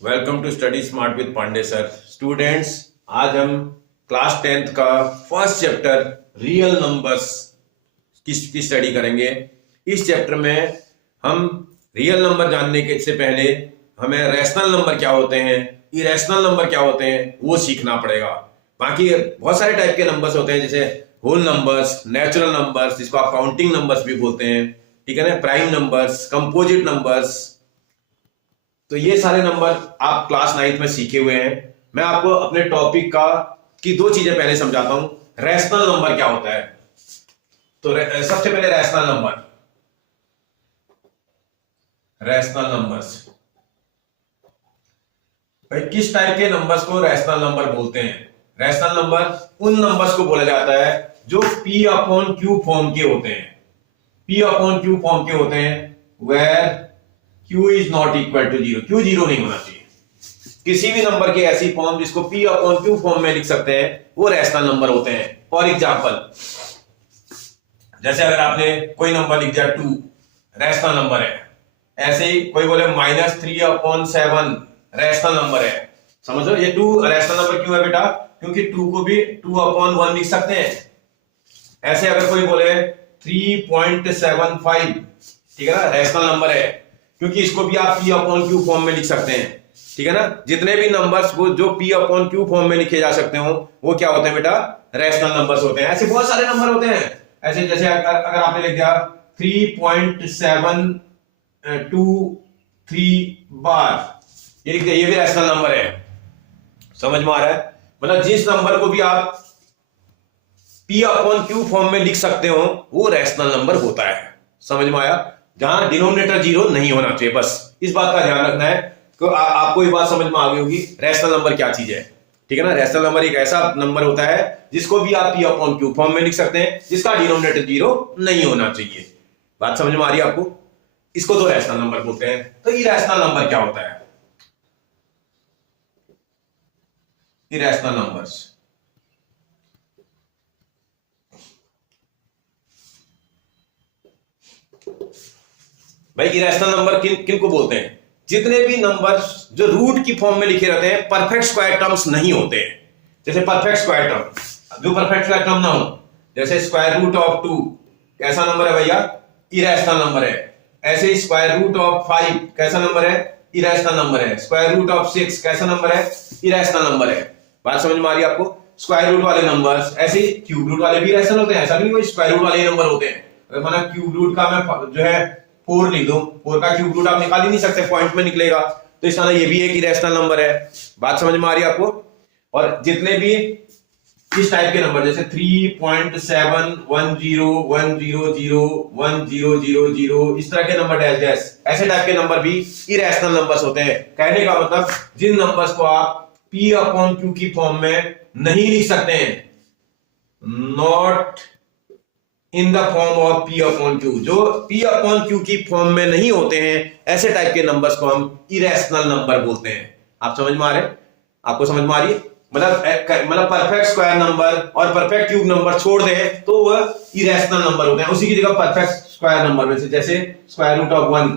Welcome to study smart with Pandey sir. Students, आज हम class 10th का फर्स्ट चैप्टर रियल नंबर्स की study करेंगे। इस चैप्टर में हम रियल नंबर जानने के से पहले हमें रैशनल नंबर क्या होते हैं, इरेशनल नंबर क्या होते हैं, वो सीखना पड़ेगा। बाकी बहुत सारे टाइप के नंबर्स होते हैं, जैसे होल नंबर्स, नेचुरल नंबर्स, जिसको आप काउंटिंग नंबर्स भी बोलते हैं, ठीक है ना, प्राइम नंबर्स, कंपोजिट नंबर्स। तो ये सारे नंबर आप क्लास 9th में सीखे हुए हैं। मैं आपको अपने टॉपिक की दो चीजें पहले समझाता हूं। रैशनल नंबर क्या होता है, तो सबसे पहले रैशनल नंबर्स भाई, किस टाइप के नंबर्स को रैशनल नंबर बोलते हैं? रैशनल नंबर उन नंबर्स को बोला जाता है जो P अपॉन Q फॉर्म के होते हैं। P अपॉन Q फॉर्म के होते हैं where Q is not equal to zero. Q zero नहीं होना चाहिए। किसी भी नंबर की ऐसी फॉर्म जिसको P अपॉन Q फॉर्म में लिख सकते हैं, वो रैशनल नंबर होते हैं। फॉर एग्जाम्पल, जैसे अगर आपने कोई नंबर लिख दिया 2, रैशनल नंबर है। ऐसे ही कोई बोले -3 अपॉन 7 रैशनल नंबर है। समझो, ये 2 रैशनल नंबर क्यों है बेटा? क्योंकि 2 को भी 2 अपॉन 1 लिख सकते हैं। ऐसे अगर कोई बोले 3.75, ठीक है ना, रैशनल नंबर है, क्योंकि इसको भी आप P अपॉन Q फॉर्म में लिख सकते हैं। ठीक है ना, जितने भी नंबर्स वो जो P अपॉन Q फॉर्म में लिखे जा सकते हो, वो क्या होते हैं बेटा? रैशनल नंबर्स होते हैं। ऐसे बहुत सारे नंबर होते हैं। ऐसे जैसे अगर आपने लिख दिया 3.723 बार, ये लिख दिया, ये भी रैशनल नंबर है। समझ में आ रहा है? मतलब जिस नंबर को भी आप P अपॉन Q फॉर्म में लिख सकते हो, वो रैशनल नंबर होता है। समझ में आया? जहां डिनोमिनेटर जीरो नहीं होना चाहिए, बस इस बात का ध्यान रखना है। तो आपको ये बात समझ में आ गई होगी रैशनल नंबर क्या चीज है। ठीक है ना, रैशनल नंबर एक ऐसा नंबर होता है जिसको भी आप P अपॉन Q फॉर्म में लिख सकते हैं, जिसका डिनोमिनेटर जीरो नहीं होना चाहिए। बात समझ में आ रही है आपको? इसको तो रैशनल नंबर बोलते हैं। तो इरेशनल नंबर क्या होता है? इरेशनल नंबर्स भाई, इरेशनल नंबर किन को बोलते हैं? जितने भी नंबर जो रूट की फॉर्म में लिखे रहते हैं, परफेक्ट स्क्वायर टर्म्स नहीं होते हैं। जैसे परफेक्ट स्क्वायर टर्म, जो परफेक्ट स्क्वायर टर्म ना हो, जैसे स्क्वायर रूट ऑफ 2 कैसा नंबर है भैया? इरेशनल नंबर है। ऐसे ही स्क्वायर रूट ऑफ 5 कैसा नंबर है? इरेशनल नंबर है। स्क्वायर रूट ऑफ 6 कैसा नंबर है? इरेशनल नंबर है। बात समझ में आ रही है आपको? स्क्वायर रूट वाले नंबर्स, ऐसे ही क्यूब रूट वाले भी इरेशनल होते हैं। ऐसा नहीं कोई स्क्वायर रूट वाले नंबर होते हैं। अगर माना क्यूब रूट का मैं जो है 4 लिख दो, 4 का क्यूब रूट आप निकाल ही नहीं सकते, पॉइंट में निकलेगा। तो इस तरह ये भी एक इरेशनल नंबर है। बात समझ में आ रही है आपको? और जितने भी इस टाइप के नंबर, जैसे 3.7101001001000, इस तरह के नंबर डैश डैश, ऐसे टाइप के नंबर भी इरेशनल नंबर्स होते हैं। कहने का मतलब जिन नंबर्स को आप P अपॉन Q की फॉर्म में नहीं लिख सकते हैं, not in the form of P upon Q, जो P अपॉन Q की फॉर्म में नहीं होते हैं, ऐसे टाइप के नंबर्स को हम इरेशनल नंबर बोलते हैं। आप समझ में आ रहे हैं? आपको समझ में आ रही है? मतलब परफेक्ट स्क्वायर नंबर और परफेक्ट क्यूब नंबर छोड़ दें तो वह इरेशनल नंबर होते हैं। उसी की जगह परफेक्ट स्क्वायर नंबर में से, जैसे square root of 1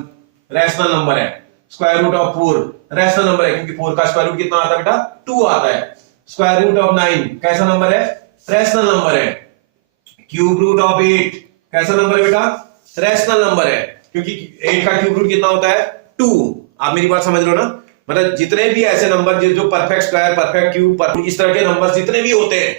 rational number है, square root of 4 rational number है, क्योंकि 4 का स्क्वायर रूट कितना आता है बेटा? 2 आता है। स्क्वायर रूट ऑफ 9 कैसा नंबर है? रैशनल नंबर है। क्यूब रूट ऑफ 8 कैसा नंबर है बेटा? रैशनल नंबर है, क्योंकि 8 का क्यूब रूट कितना होता है? 2। आप मेरी बात समझ लो ना? मतलब जितने भी ऐसे नंबर जो परफेक्ट स्क्वायर, परफेक्ट क्यूब, इस तरह के नंबर जितने भी होते हैं,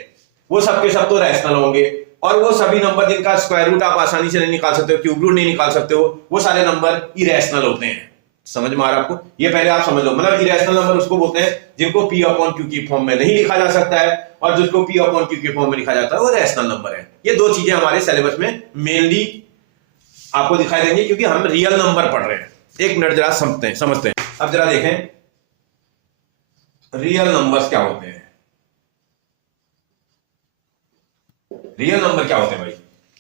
वो सबके सब तो रैशनल होंगे। और वो सभी नंबर जिनका स्क्वायर रूट आप आसानी से नहीं निकाल सकते हो, क्यूब रूट नहीं निकाल सकते हो, वो सारे नंबर इरेशनल होते हैं। समझ में आ रहा है आपको? ये पहले आप समझ लो। मतलब इरेशनल नंबर उसको बोलते हैं जिनको P अपॉन Q की फॉर्म में नहीं लिखा जा सकता है, और जिसको P अपॉन Q की फॉर्म में लिखा जाता है, वो रैशनल नंबर है। ये दो चीजें हमारे सिलेबस में मेनली आपको दिखाई देंगी, क्योंकि हम रियल नंबर पढ़ रहे हैं। एक मिनट जरा समझते हैं। अब जरा देखें रियल नंबर्स क्या होते हैं। रियल नंबर क्या होते हैं भाई?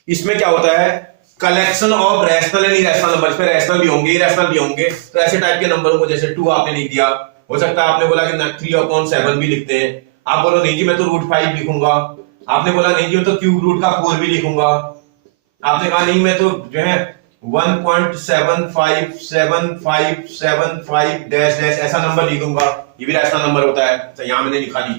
इसमें क्या होता है? Collection of rational and irrational number. इसमें रैशनल भी होंगे, इरेशनल भी होंगे। तो ऐसे टाइप के नंबरों को, जैसे 2 आपने लिख दिया, हो सकता है आपने बोला कि 3/7 भी लिखते हैं। आप बोलो नहीं जी मैं तो √5 लिखूंगा। आपने बोला नहीं जी मैं तो क्यूब रूट का 4 भी लिखूंगा। आपने कहा नहीं मैं तो जो है 1.757575 डैश डैश ऐसा नंबर लिख दूंगा, ये भी रैशनल नंबर होता है। तो यहां मैंने लिखा नहीं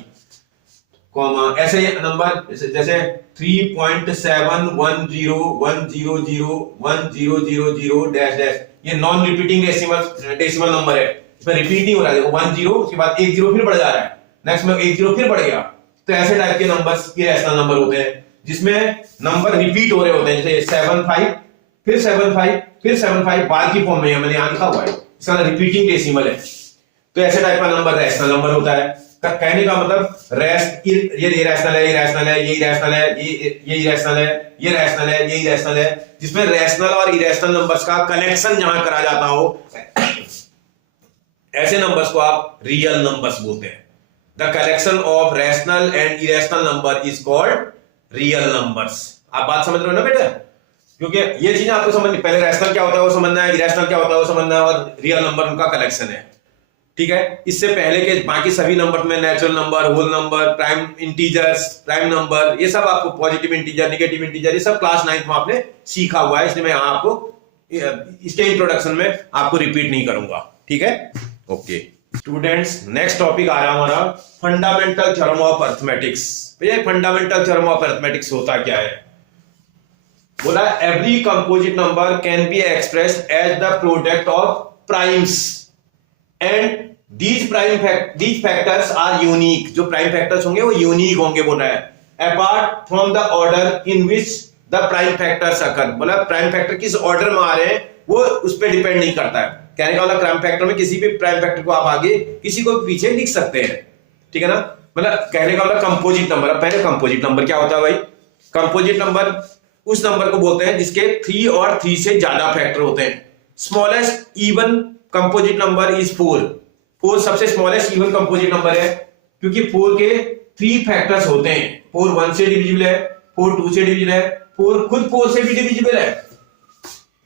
कॉमा, ऐसे नंबर जैसे 3.7101001000 डैश डैश, ये नॉन रिपीटिंग डेसिमल नंबर है, इसमें रिपीट नहीं हो रहा है। 10 उसके बाद 1 0 फिर बढ़ जा रहा है, नेक्स्ट में 1 0 फिर बढ़ गया। तो ऐसे टाइप के नंबर्स इरेशनल नंबर होते हैं जिसमें नंबर रिपीट हो रहे होते हैं, जैसे 75 फिर 75 फिर 75 बार की फॉर्म में, मैंने यहां लिखा हुआ है, इसका रिपीटिंग डेसिमल है। तो ऐसे टाइप का नंबर रैशनल नंबर होता है। कहने का मतलब ये रैशनल है, ये रैशनल है, ये रैशनल है, ये रैशनल है, ये रैशनल है, ये रैशनल है, जिसमें रैशनल और इरेशनल नंबर्स का कनेक्शन जहां करा जाता हो, ऐसे नंबर्स को आप रियल नंबर्स बोलते हैं। The collection of rational and irrational number is called real numbers. आप बात समझ रहे हो ना बेटा? क्योंकि ये चीजें आपको समझनी, पहले रैशनल क्या होता है वो समझना है, इरेशनल क्या होता है वो समझना है, और रियल नंबर उनका कलेक्शन है। ठीक है, इससे पहले के बाकी सभी नंबर में natural number, whole number, prime integers, prime number, ये सब आपको पॉजिटिव इंटीजर, नेगेटिव इंटीजर, ये सब क्लास 9 में आपने सीखा हुआ है, इसलिए मैं आपको इसके इंट्रोडक्शन में आपको रिपीट नहीं करूंगा। ठीक है, ओके स्टूडेंट्स, नेक्स्ट टॉपिक आ रहा हमारा फंडामेंटल थ्योरम ऑफ अरिथमेटिक्स। भैया फंडामेंटल थ्योरम ऑफ अरिथमेटिक्स होता क्या है? बोला every composite number can be expressed as the product of primes and these factors are unique। जो प्राइम फैक्टर्स होंगे वो यूनिक होंगे बोल रहा है, apart from the order in which the prime factors occur. बोला प्राइम फैक्टर किस order में आ रहे हैं वो उस पर डिपेंड नहीं करता है। कहने का मतलब प्राइम फैक्टर में किसी भी प्राइम फैक्टर को आप आगे किसी को पीछे लिख सकते हैं। ठीक है ना, मतलब कहने का मतलब कंपोजिट नंबर। अब पहले कंपोजिट नंबर क्या होता है भाई? कंपोजिट नंबर उस नंबर को बोलते हैं जिसके 3 और 3 से ज्यादा फैक्टर होते हैं। Smallest even composite number is 4। 4 सबसे स्मॉलेस्ट इवन कंपोजिट नंबर है, क्योंकि 4 के 3 फैक्टर्स होते हैं। 4 1 से डिविजिबल है, 4 2 से डिविजिबल है, 4 खुद 4 से भी डिविजिबल है।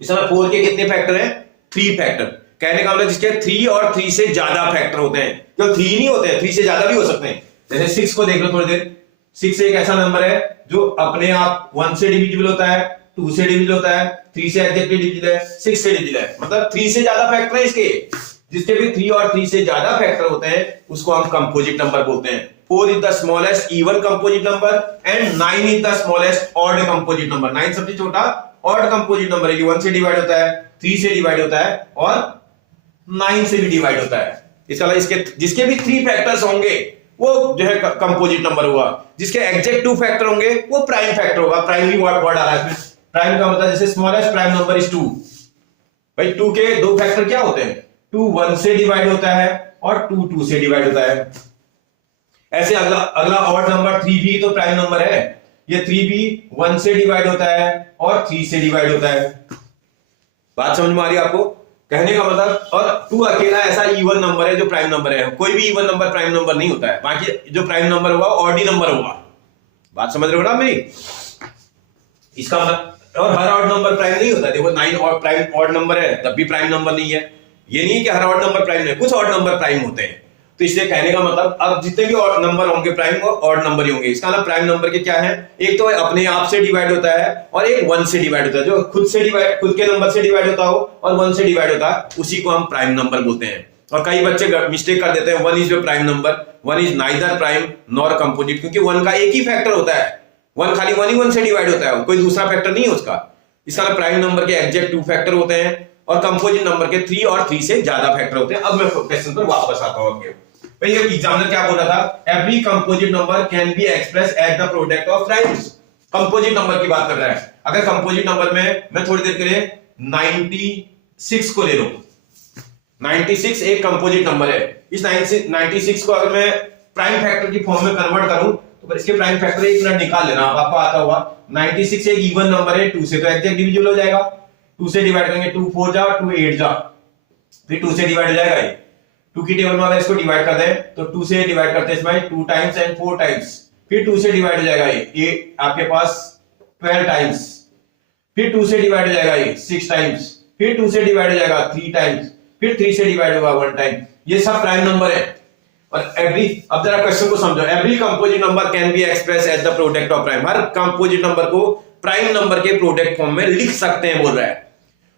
इसमें 4 के कितने फैक्टर हैं? 3 फैक्टर। कहने का मतलब जिसके 3 और 3 से ज्यादा फैक्टर होते हैं, जो 3 नहीं होते हैं, 3 से ज्यादा भी हो सकते हैं। जैसे 6 को देख लो थोड़ी देर। 6 एक ऐसा नंबर है जो अपने आप 1 से डिविजिबल होता है, 2 से डिविजिबल होता है, 3 से एग्जैक्टली डिविजिबल है, 6 से डिविजिबल है। मतलब 3 से ज्यादा फैक्टर है इसके। जिसके भी 3 और 3 से ज्यादा फैक्टर होते हैं उसको हम कंपोजिट नंबर बोलते हैं। 4 is the smallest even composite number and 9 is the smallest odd composite number. 9 सबसे छोटा ऑड कंपोजिट नंबर है, 1 से डिवाइड होता है, 3 से डिवाइड होता है और 9 से भी डिवाइड होता है। इसका मतलब इसके जिसके भी 3 फैक्टर्स होंगे वो जो है कंपोजिट नंबर हुआ। जिसके एग्जैक्ट 2 फैक्टर होंगे वो प्राइम फैक्टर होगा। प्राइम भी वर्ड आ रहा है। प्राइम का मतलब जैसे स्मॉलेस्ट प्राइम नंबर इज 2। भाई 2 के 2 फैक्टर क्या होते हैं? 2 1 से डिवाइड होता है और 2 2 से डिवाइड होता है। ऐसे अगला ऑड नंबर 3 भी तो प्राइम नंबर है। ये 3 भी 1 से डिवाइड होता है और 3 से डिवाइड होता है। बात समझ में आ रही है आपको? कहने का मतलब, और 2 अकेला ऐसा इवन नंबर है जो प्राइम नंबर है। कोई भी इवन नंबर प्राइम नंबर नहीं होता है, बाकी जो प्राइम नंबर होगा ऑड ही नंबर होगा। बात समझ रहे हो ना मेरी? इसका मतलब, और हर ऑड नंबर प्राइम नहीं होता। देखो 9 और प्राइम ऑड नंबर है तब भी प्राइम नंबर नहीं है। ये नहीं कि हर ऑड नंबर प्राइम है, कुछ ऑड नंबर प्राइम होते हैं। तो इसलिए कहने का मतलब अब जितने भी ऑड नंबर होंगे प्राइम वो ऑड नंबर ही होंगे। इसका मतलब प्राइम नंबर के क्या है? एक तो अपने आप से डिवाइड होता है और एक 1 से डिवाइड होता है। जो खुद के नंबर से डिवाइड होता हो और 1 से डिवाइड होता है उसी को हम प्राइम नंबर बोलते हैं। और कई बच्चे मिस्टेक कर देते हैं, 1 is prime number, 1 is neither prime nor composite, क्योंकि 1 का एक ही फैक्टर होता है। 1 खाली 1 ही 1 से डिवाइड होता है, कोई दूसरा फैक्टर नहीं है उसका। इसका प्राइम नंबर के एग्जैक्ट 2 फैक्टर होते हैं और कंपोजिट नंबर के 3 और 3 से ज्यादा फैक्टर होते हैं। अब मैं क्वेश्चन पर वापस आता हूं। आगे भाई ये एग्जामिनर क्या बोल रहा था? Every composite number can be express as the product of primes. Composite number की बात कर रहा है। अगर कंपोजिट नंबर में मैं थोड़ी देर के लिए 96 को ले लूं। 96 एक कंपोजिट नंबर है। इस 96 को अगर मैं प्राइम फैक्टर की फॉर्म में कन्वर्ट करूं तो इसके प्राइम फैक्टर एक मिनट निकाल लेना, आपको आता हुआ। 96 एक इवन नंबर है, 2 से तो एग्जैक्ट डिविजिबल हो जाएगा। 2 से डिवाइड करेंगे, 2 4 जा, 2 8 जा, फिर 2 से डिवाइड हो जाएगा। ये 2 की टेबल में अगर इसको डिवाइड कर दें तो 2 से डिवाइड करते हैं इसमें 2 टाइम्स एंड 4 टाइम्स, फिर 2 से डिवाइड हो जाएगा ये आपके पास 12 टाइम्स, फिर 2 से डिवाइड हो जाएगा ये 6 टाइम्स, फिर 2 से डिवाइड हो जाएगा 3 टाइम्स, फिर 3 से डिवाइड होगा 1 टाइम। ये सब प्राइम नंबर है। और अब जरा क्वेश्चन को समझो। Every composite number can be express as the product of prime. हर कंपोजिट नंबर को प्राइम नंबर के प्रोडक्ट फॉर्म में लिख सकते हैं बोल रहा है।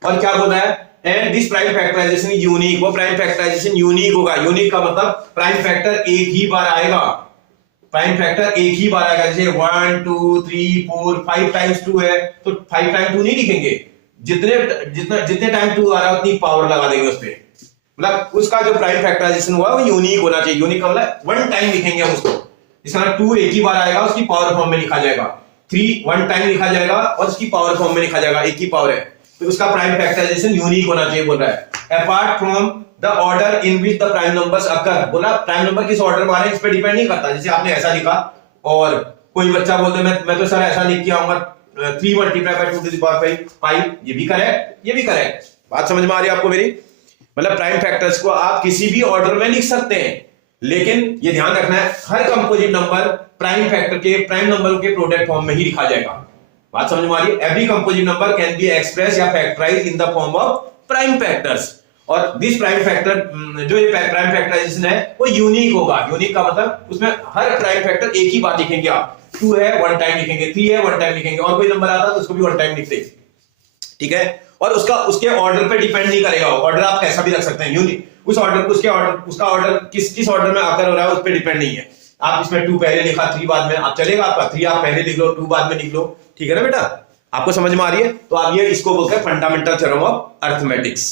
और क्या बोल रहा है, and this prime factorization unique, वो प्राइम फैक्टराइजेशन यूनिक होगा। यूनिक का मतलब प्राइम फैक्टर एक ही बार आएगा, प्राइम फैक्टर एक ही बार आएगा। जैसे 1 2 3 4 5 टाइम्स 2 है तो 5 टाइम 2 नहीं लिखेंगे, जितने टाइम 2 आ रहा है उतनी पावर लगा देंगे उस पर। मतलब उसका जो प्राइम फैक्टराइजेशन हुआ वो यूनिक होना चाहिए। यूनिक का मतलब वन टाइम लिखेंगे हम उसको, इसका 2 एक ही बार आएगा, उसकी पावर फॉर्म में लिखा जाएगा, 3 वन टाइम लिखा जाएगा और उसकी पावर फॉर्म में लिखा जाएगा, एक ही पावर है, तो उसका प्राइम फैक्टराइजेशन यूनिक होना चाहिए बोल रहा है। Apart from the order in which the prime numbers occur, बोला प्राइम नंबर किस ऑर्डर में आ रहे हैं इस पे डिपेंड नहीं करता। जैसे आपने ऐसा लिखा और कोई बच्चा बोलते मैं तो सर ऐसा लिख के आऊंगा 3 multiply by 2 to the power 5, ये भी करेक्ट, ये भी करेक्ट। बात समझ में आ रही है आपको मेरी? मतलब प्राइम फैक्टर्स को आप किसी भी ऑर्डर में लिख सकते हैं, लेकिन ये ध्यान रखना है हर कंपोजिट नंबर प्राइम फैक्टर के प्राइम नंबर के प्रोडक्ट फॉर्म में ही लिखा जाएगा। बात समझ में आ रही है? Every composite number can be express या factorise in the form of prime factors, और दिस प्राइम फैक्टर जो ये प्राइम फैक्टराइजेशन है वो यूनिक होगा। यूनिक का मतलब उसमें हर प्राइम फैक्टर एक ही बार लिखेंगे आप, 2 है वन टाइम लिखेंगे, 3 है वन टाइम लिखेंगे, और कोई नंबर आता तो उसको भी वन टाइम लिखते हैं, ठीक है। और उसके ऑर्डर पे डिपेंड नहीं करेगा, ऑर्डर आप कैसा भी रख सकते हैं, यूनिक उस ऑर्डर उसका ऑर्डर किस ऑर्डर में आकर हो रहा है उस पर डिपेंड नहीं है। आप इसमें 2 पहले लिखा 3 बाद में, आप चलेगा आपका 3 आप पहले लिख लो 2 बाद में लिख लो, ठीक है ना बेटा? आपको समझ में आ रही है? तो आप ये इसको बोलते हैं फंडामेंटल थ्योरम ऑफ अरिथमेटिक्स।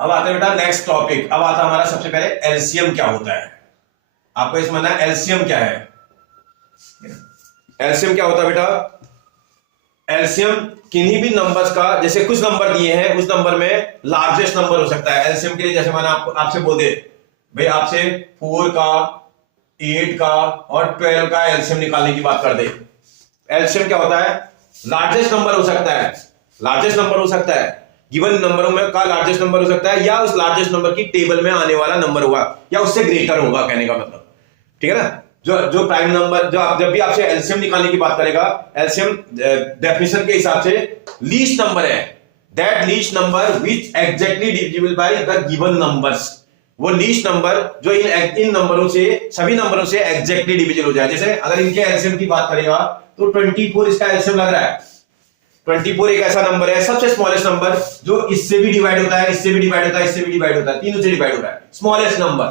अब आते हैं बेटा नेक्स्ट टॉपिक। अब आता हमारा सबसे पहले एलसीएम क्या होता है। आपको इसमें ना एलसीएम क्या है, एलसीएम क्या होता है बेटा? एलसीएम किन्हीं भी नंबर्स का, जैसे कुछ नंबर दिए हैं उस नंबर में लार्जेस्ट नंबर हो सकता है। एलसीएम के लिए जैसे मैंने आपसे बोल दे भाई, आपसे 4 का 8 का और 12 का एलसीएम निकालने की बात कर दे। एलसीएम क्या होता है? लार्जेस्ट नंबर हो सकता है, लार्जेस्ट नंबर हो सकता है, गिवन नंबरों में का लार्जेस्ट नंबर हो सकता है, या उस लार्जेस्ट नंबर की टेबल में आने वाला नंबर होगा, या उससे ग्रेटर होगा, कहने का मतलब, ठीक है ना। जो प्राइम नंबर जब भी आपसे एलसीएम निकालने की बात करेगा, एलसीएम डेफिनेशन के हिसाब से लीस्ट नंबर है, that least number which exactly divisible by the given numbers, वो लीस्ट नंबर जो इन नंबरों से, सभी नंबरों से एग्जैक्टली डिविजिबल हो जाए। जैसे अगर इनके एलसीएम की बात करेगा तो 24 इसका एलसीएम लग रहा है। 24 एक ऐसा नंबर है, सबसे स्मॉलेस्ट नंबर, जो इससे भी डिवाइड होता है, इससे भी डिवाइड होता है, इससे भी डिवाइड होता है, तीनों से डिवाइड हो रहा है, स्मॉलेस्ट नंबर।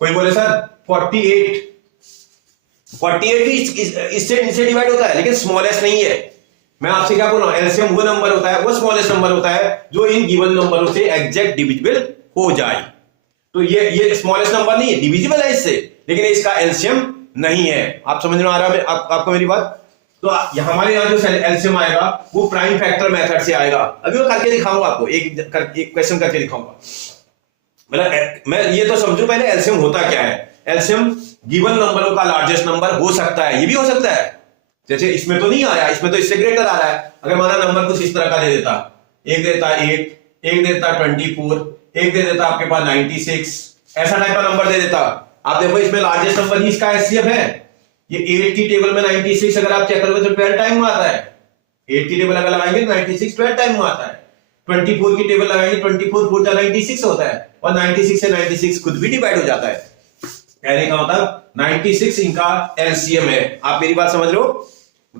कोई बोले सर 48 भी इससे डिवाइड होता है, लेकिन स्मॉलेस्ट नहीं है। मैं आपसे क्या बोल रहा हूं, एलसीएम वो नंबर होता है, वो स्मॉलेस्ट नंबर होता है जो इन गिवन नंबरों से एग्जैक्ट डिविजिबल हो जाए। तो ये स्मॉलेस्ट नंबर नहीं है, डिविजिबल है इससे, लेकिन इसका एलसीएम नहीं है। आप समझ में आ रहा है आपको मेरी बात? तो हमारे यहाँ जो एलसीएम आएगा वो प्राइम फैक्टर मेथड से आएगा। अभी मैं करके दिखाऊंगा आपको, एक क्वेश्चन करके दिखाऊंगा। मतलब मैं ये तो समझू पहले एलसीएम होता क्या है। एलसीएम गिवन नंबरों का लार्जेस्ट नंबर हो सकता है, ये भी हो सकता है। जैसे इसमें तो नहीं आया, इसमें तो इससे ग्रेटर आ रहा है। अगर माना नंबर कुछ इस तरह का दे देता, एक देता 8, एक देता 24, एक दे देता आपके पास 96, ऐसा टाइप का नंबर दे देता। आप देखो इसमें लार्जेस्ट नंबर ही इसका एचसीएफ है। ये 8 की टेबल में 96 अगर आप चेक करोगे तो 12 टाइम में आता है। 8 की टेबल अगर लगाएंगे 96 12 टाइम में आता है। 24 की टेबल लगाएंगे 24 4 96 होता है, और 96 से 96 खुद भी डिवाइड हो जाता है। कहने का मतलब 96 इनका एलसीएम है। आप मेरी बात समझ लो?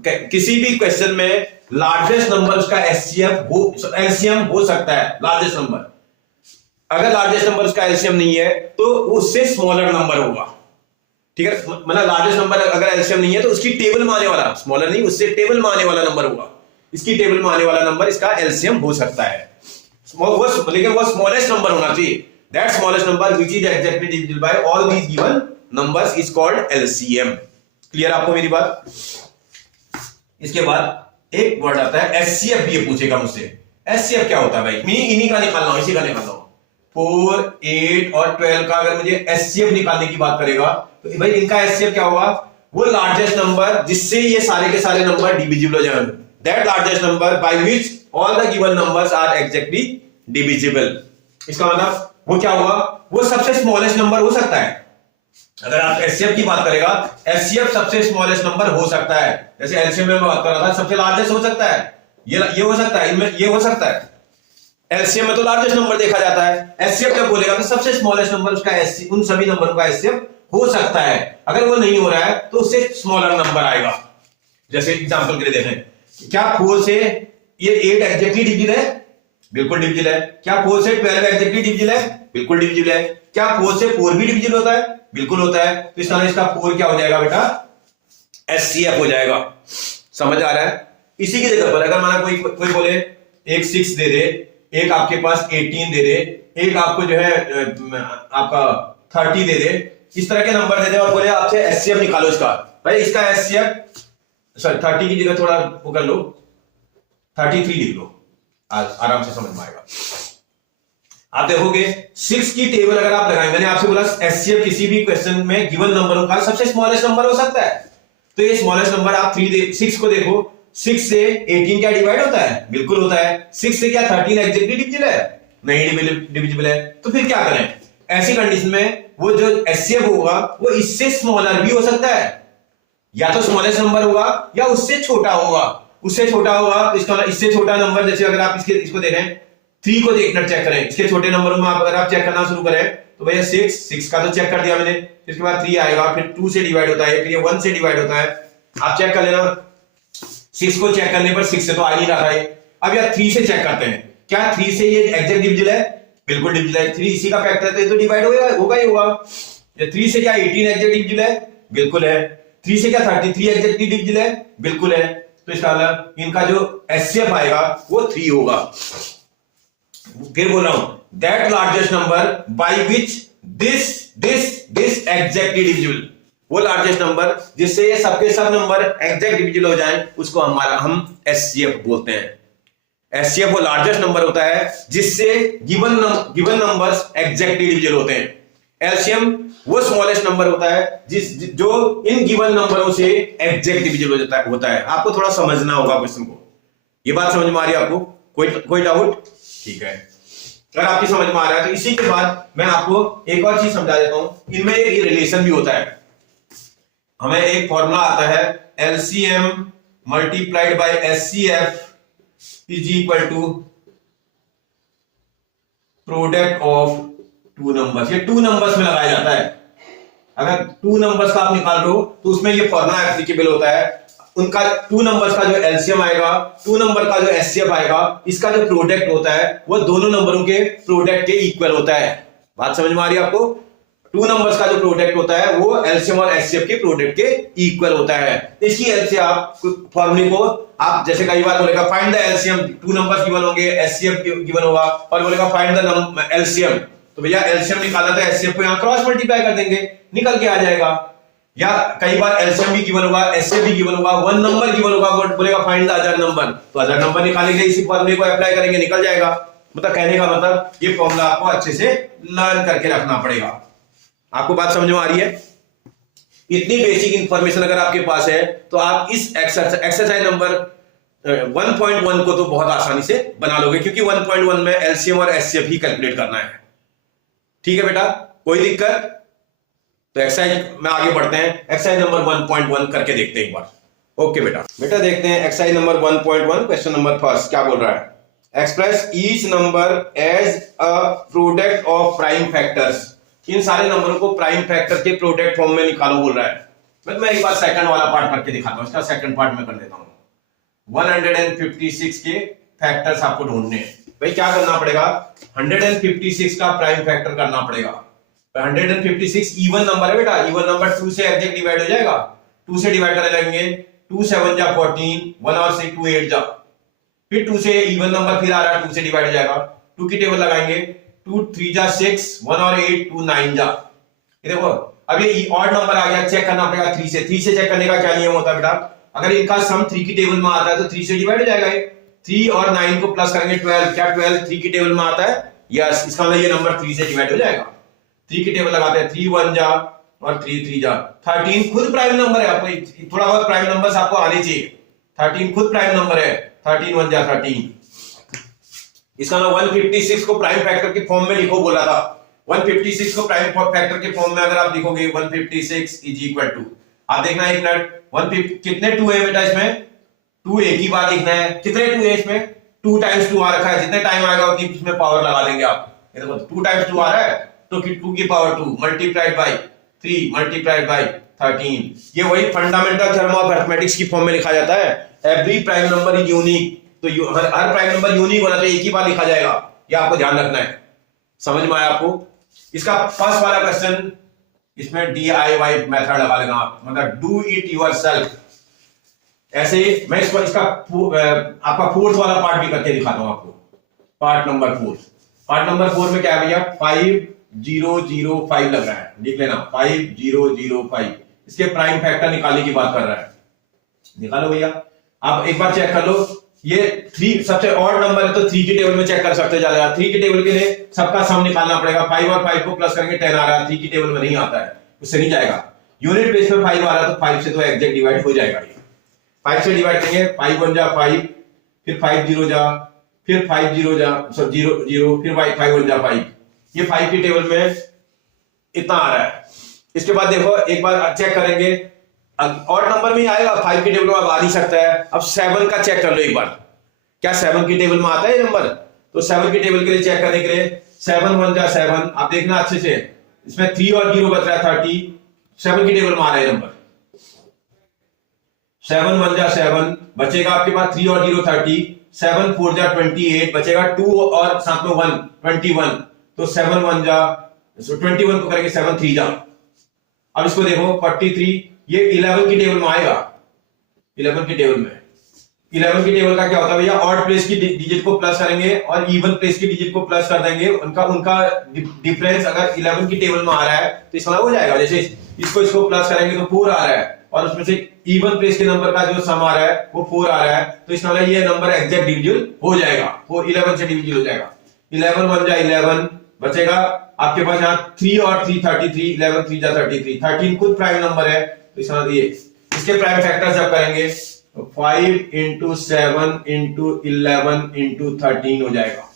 किसी भी क्वेश्चन में लार्जेस्ट नंबर उसका एलसीएम हो सकता है, लार्जेस्ट नंबर। अगर लार्जेस्ट नंबर उसका एलसीएम नहीं है तो उससे स्मॉलर नंबर होगा, ठीक है। मतलब लार्जेस्ट नंबर अगर एलसीएम नहीं है तो उसकी टेबल में आने वाला, स्मॉलर नहीं, उससे टेबल में आने वाला नंबर होगा। इसकी टेबल में आने वाला नंबर इसका एलसीएम हो सकता है, लेकिन वो स्मॉलेस्ट नंबर होना चाहिए। That smallest number which is exactly divisible by all these given numbers is called LCM. Clear आपको मेरी बात? इसके बाद एक वर्ड आता है एचसीएफ, भी ये पूछेगा मुझसे। एचसीएफ क्या होता है भाई? इन्हीं का निकालना हो, इसी का निकालना हो। 4, 8 और 12 का अगर मुझे एचसीएफ निकालने की बात करेगा तो भाई इनका एचसीएफ क्या होगा? वो लार्जेस्ट नंबर जिससे ये सारे के सारे नंबर डिविजिबल हो जाएंगे। That largest number by which all the given numbers are exactly divisible. इसका मतलब वो क्या होगा? वो सबसे स्मॉलेस्ट नंबर हो सकता है। अगर आप एचसीएफ की बात करेगा, एचसीएफ सबसे स्मॉलेस्ट नंबर हो सकता है। जैसे एलसीएम में बात कर रहा था, सबसे लार्जेस्ट हो सकता है, ये हो सकता है, इनमें ये हो सकता है। एलसीएम में तो लार्जेस्ट नंबर देखा जाता है, एचसीएफ जब बोलेगा तो सबसे स्मॉलेस्ट नंबर उसका उन सभी नंबरों का एचसीएफ हो सकता है। अगर वो नहीं हो रहा है तो उससे स्मॉलर नंबर आएगा। जैसे एग्जांपल के लिए देखें, क्या 4 से ये 8 एग्जैक्टली डिविजिबल है? बिल्कुल डिविजिबल है। क्या 4 से 12 एग्जैक्टली डिविजिबल है? बिल्कुल डिविजिबल है। क्या 4 से 4 भी डिविजिबल होता है? बिल्कुल होता है। तो इस तरह इसका 4 क्या हो जाएगा बेटा? एचसीएफ हो जाएगा। समझ आ रहा है? इसी की जगह पर अगर माना कोई बोले एक 6 दे दे, एक आपके पास 18 दे दे, एक आपको जो है आपका 30 दे दे, इस तरह के नंबर दे दे और बोले आपसे एचसीएफ निकालो इसका। भाई इसका एचसीएफ सॉरी 30 की जगह थोड़ा वो कर लो, 33 लिख लो, आराम से समझ में आएगा। आप देखोगे 6 की टेबल अगर आप लगाएंगे, मैंने आपसे बोला एचसीएफ किसी भी क्वेश्चन में गिवन नंबरों का सबसे स्मॉलेस्ट नंबर हो सकता है। तो ये स्मॉलेस्ट नंबर आप 6 को देखो, 6 से 18 क्या डिवाइड होता है? बिल्कुल होता है। 6 से क्या 13 एग्जैक्टली डिविजिबल है? नहीं डिविजिबल है। तो फिर क्या करें? ऐसी कंडीशन में वो जो एचसीएफ होगा वो इससे स्मॉलर भी हो सकता है, या तो स्मॉलेस्ट नंबर होगा या उससे छोटा होगा। उससे छोटा होगा तो इसका इससे छोटा नंबर, जैसे अगर आप इसको देखें 3 को देखना चेक करें, इसके छोटे नंबरों में अगर आप चेक करना शुरू करें तो भैया 6 का तो चेक कर दिया मैंने, इसके बाद 3 आएगा, फिर 2 से डिवाइड होता है, फिर ये 1 से डिवाइड होता है। आप चेक कर लेना, 6 को चेक करने पर 6 से तो आ नहीं रहा है। अब यार 3 से चेक करते हैं, क्या 3 से ये एग्जैक्ट डिविजिबल है? बिल्कुल डिविजिबल है। 3 इसी का फैक्टर है तो डिवाइड होगा ही होगा। ये 3 से क्या 18 एग्जैक्ट डिविजिबल है? बिल्कुल है। 3 से क्या 33 एग्जैक्टली डिविजिबल है? बिल्कुल है। तो इसका मतलब इनका जो एचसीएफ आएगा वो 3 होगा। फिर बोल रहा हूं that largest number by which this exactly divisible, वो लार्जेस्ट नंबर जिससे ये सबके सब नंबर एग्जैक्ट डिविजिबल हो जाएं, उसको हम एचसीएफ बोलते हैं। एचसीएफ वो लार्जेस्ट नंबर होता है जिससे गिवन नंबर्स एग्जैक्टली डिविजिबल होते हैं। एलसीएम वो स्मॉलेस्ट नंबर होता है जो इन गिवन नंबरों से एग्जैक्ट डिविजिबल होता है। आपको थोड़ा समझना होगा क्वेश्चन को। ये बात समझ में आ रही है आपको? कोई डाउट? ठीक है, अगर आपकी समझ में आ रहा है तो इसी के बाद मैं आपको एक और चीज समझा देता हूं। इनमें एक रिलेशन भी होता है। हमें एक फॉर्मूला आता है LCM multiplied by HCF is equal to product of 2 numbers. ये 2 नंबर्स में लगाया जाता है। अगर 2 नंबर्स का आप निकाल रहे हो तो उसमें ये फॉर्मूला एप्लीकेबल होता है। उनका 2 नंबर्स का जो एलसीएम आएगा, 2 नंबर का जो एचसीएफ आएगा, इसका जो प्रोडक्ट होता है वो दोनों नंबरों के प्रोडक्ट के इक्वल होता है। बात समझ में आ रही है आपको? 2 नंबर्स का जो प्रोडक्ट होता है वो एलसीएम और एचसीएफ के प्रोडक्ट के इक्वल होता है। इसकी हेल्प से आप फॉर्मूले को आप जैसे कई बार बोलेगा find the LCM, 2 numbers given होंगे, एचसीएफ गिवन होगा और बोलेगा फाइंड द एलसीएम, तो भैया एलसीएम निकालना तो एचसीएफ को यहां क्रॉस मल्टीप्लाई कर देंगे, निकल के आ जाएगा। या कई बार एलसीएम भी गिवन होगा, एचसीएफ भी गिवन होगा, 1 नंबर गिवन होगा, बोलेगा फाइंड द अदर नंबर, तो अदर नंबर निकालेंगे, इसी फॉर्मूले को अप्लाई करेंगे, निकल जाएगा। मतलब कहने का मतलब ये फॉर्मूला आपको अच्छे से लर्न करके रखना पड़ेगा। आपको बात समझ में आ रही है? इतनी बेसिक इंफॉर्मेशन अगर आपके पास है तो आप इस एक्सरसाइज नंबर 1.1 को तो बहुत आसानी से बना लोगे, क्योंकि 1.1 में एलसीएम और एचसीएफ ही कैलकुलेट करना है। ठीक है बेटा, कोई दिक्कत? तो एक्सरसाइज में आगे बढ़ते हैं। एक्सरसाइज नंबर 1.1 करके देखते हैं एक बार। ओके बेटा देखते हैं exercise number 1.1 question number first क्या बोल रहा है। Express each number as a product of prime factors. इन सारे नंबरों को प्राइम फैक्टर के प्रोडक्ट फॉर्म में निकालो बोल रहा है। मैं एक बार सेकंड वाला पार्ट करके दिखाता हूं, इसका सेकंड पार्ट में कर देता हूं। 156 के फैक्टर्स आपको ढूंढने हैं। भाई क्या करना पड़ेगा? 156 का प्राइम फैक्टर करना पड़ेगा। 156 इवन नंबर है बेटा, इवन नंबर 2 से एग्जैक्ट डिवाइड हो जाएगा, 2 से डिवाइड करने लगेंगे, 2 7 जा 14, 1 और 6 2 8 जा, फिर 2 से इवन नंबर फिर आ रहा है, 2 से डिवाइड हो जाएगा, 2 की टेबल लगाएंगे, 2 3 जा 6, 1 और 8 2 9 जा। ये देखो अब ये ऑड नंबर आ गया, चेक करना पड़ेगा 3 से। 3 से चेक करने का क्या नियम होता है बेटा? अगर इनका सम 3 की टेबल में आता है तो 3 से डिवाइड हो जाएगा। 3 और 9 को प्लस करेंगे 12, क्या 12 3 की टेबल में आता है? यस, इसका मतलब ये नंबर 3 से डिवाइड हो जाएगा। 3 की टेबल लगाते हैं, 3 1 जा और 3 3 जा। 13 खुद प्राइम नंबर है, आपको थोड़ा बहुत प्राइम नंबर्स आपको आने चाहिए। 13 खुद प्राइम नंबर है, 13 1 जा 13। इसका नाम 156 को प्राइम फैक्टर के फॉर्म में लिखो बोला था। 156 को प्राइम फैक्टर के फॉर्म में अगर आप लिखोगे 156 इज इक्वल टू, आप देखना एक मिनट, 150 कितने 2 है बेटा इसमें? 2 एक ही बात लिखना है। कितने 2 है इसमें? 2 टाइम्स 2 आ रखा है, जितने टाइम आएगा उतनी इसमें पावर लगा देंगे आप। ये देखो 2 टाइम्स 2 आ रहा है तो 2 की power 2 multiplied by 3 multiplied by 13। ये वही फंडामेंटल थ्योरम ऑफ अरिथमेटिक्स की फॉर्म में लिखा जाता है, every prime number is unique. तो हर प्राइम नंबर यूनिक होना चाहिए, एक ही बार लिखा जाएगा, ये आपको ध्यान रखना है। समझ में आया आपको? इसका फर्स्ट वाला क्वेश्चन, इसमें DIY मेथड लगा लेना आप, मतलब डू इट योरसेल्फ। ऐसे मैं इसका आपका फोर्थ वाला पार्ट भी करके दिखाता हूं आपको। पार्ट नंबर 4, पार्ट नंबर 4 में क्या है भैया, 5005 लग रहा है, लिख लेना 5005। इसके प्राइम फैक्टर निकालने की बात कर रहा है, निकालो भैया। आप एक बार चेक कर लो, ये 3 सबसे ऑड नंबर है तो 3 की टेबल में चेक कर सकते हो। 3 की टेबल के लिए सबका सम निकालना पड़ेगा। 5 और 5 को प्लस करेंगे 10 आ रहा है, 3 की टेबल में नहीं आता है, उससे नहीं जाएगा। यूनिट बेस में 5 आ रहा है तो 5 से तो एग्जैक्ट डिवाइड हो जाएगा। 5 से डिवाइड करेंगे, 5 1 जा 5, फिर 5 0 जा, फिर 5 0 जा, सब 0 0, फिर 5 1 जा 5। ये 5 की टेबल में इतना आ रहा है। इसके बाद देखो एक बार चेक करेंगे, ऑड नंबर में ही आएगा, 5 की टेबल में अब आ नहीं सकता है। अब 7 का चेक कर लो एक बार, क्या 7 की टेबल में आता है ये नंबर? तो 7 की टेबल के लिए चेक करने के लिए 7 1 जा 7, आप देखना अच्छे से, इसमें 3 और 0 बच रहा है 30, 7 की टेबल में आ रहा है नंबर। 7 1 जा 7, बचेगा आपके पास 3 और 0 30, 7 4 जा 28, बचेगा 2 और साथ में 1 21, तो 7 1 जा 21 को करेंगे 7 3 जा। अब इसको देखो 43, ये 11 की टेबल में आएगा। 11 की टेबल में, 11 की टेबल का क्या होता है भैया, ऑड प्लेस की डिजिट को प्लस करेंगे और इवन प्लेस की डिजिट को प्लस कर देंगे, उनका डिफरेंस अगर 11 की टेबल में आ रहा है तो इसका हो जाएगा। जैसे इसको प्लस करेंगे तो 4 आ रहा है, और उसमें से इवन प्लेस के नंबर का जो सम आ रहा है वो 4 आ रहा है, तो इसका मतलब ये नंबर एग्जैक्ट डिविजिबल हो जाएगा, 11 से डिविजिबल हो जाएगा। 11 1 जा 11, बचेगा आपके पास यहाँ 3 और 3 33, 11 3 जा 33, 13 खुद प्राइम नंबर है, तो इसका मतलब ये इसके प्राइम फैक्टर जब करेंगे 5 into 7 into 11 into 13 हो जाएगा।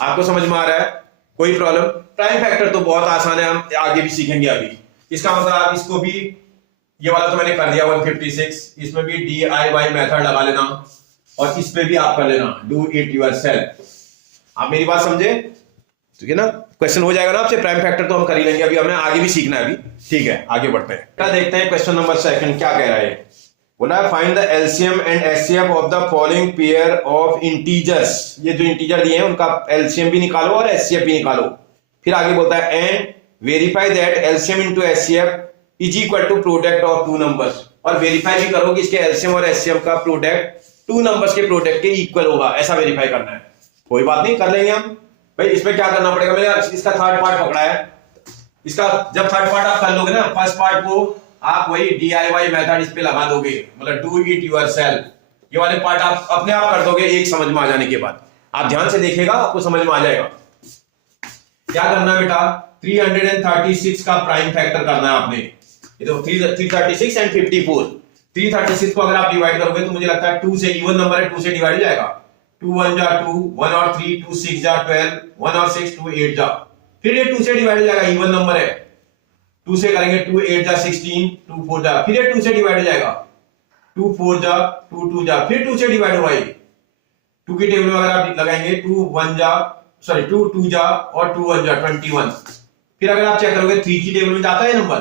आपको समझ में आ रहा है? कोई प्रॉब्लम? प्राइम फैक्टर तो बहुत आसान है, हम आगे भी सीखेंगे अभी। इसका मतलब आप इसको भी, ये वाला तो मैंने कर दिया 156, इसमें भी DIY मेथड लगा लेना, और इस पे भी आप कर लेना डू इट योरसेल्फ। आप मेरी बात समझे? ठीक है ना? क्वेश्चन हो जाएगा ना आपसे। प्राइम फैक्टर तो हम कर ही लेंगे, अभी हमें आगे भी सीखना है अभी। ठीक है, आगे बढ़ते हैं। क्या देखते हैं क्वेश्चन नंबर 2 क्या कह रहा है। बोला find the LCM and HCF of the following pair of integers. ये जो इंटीजर दिए हैं उनका एलसीएम भी निकालो और एचसीएफ भी निकालो। फिर आगे बोलता है and verify that LCM into HCF is equal to product of 2 numbers. और वेरीफाई भी करो कि इसके एलसीएम और एचसीएफ का प्रोडक्ट 2 नंबर्स के प्रोडक्ट के इक्वल होगा, ऐसा वेरीफाई करना है। कोई बात नहीं, कर लेंगे हम। भाई इसमें क्या करना पड़ेगा, मैंने इसका थर्ड पार्ट पकड़ा है। इसका जब थर्ड पार्ट आप कर लोगे ना, फर्स्ट पार्ट को आप वही DIY मेथड इस पे लगा दोगे, मतलब डू इट योरसेल्फ। ये वाले पार्ट आप अपने आप कर दोगे एक समझ में आ जाने के बाद। आप ध्यान से देखिएगा, आपको समझ में आ जाएगा। क्या करना है बेटा, 336 का प्राइम फैक्टर करना है आपने। ये तो 336 एंड 54। 336 को अगर आप डिवाइड करोगे तो मुझे लगता है 2 से, इवन नंबर है 2 से डिवाइड हो जाएगा। 2 1 जा 2, 1 और 3, 2 6 जा 12, 1 और 6 2 8 जा, फिर ये 2 से डिवाइड हो जाएगा, इवन नंबर है। 2 से करेंगे 2 8 जा 16, 2 4 जा, फिर ये 2 से डिवाइड हो जाएगा। 2 4 जा, 2 2 जा, फिर 2 से डिवाइड होगा। 2 की टेबल में अगर आप लगाएंगे 2 1 जा, सॉरी 2 2 जा और 2 1 जा 21। फिर अगर आप चेक करोगे 3 की टेबल में जाता है नंबर,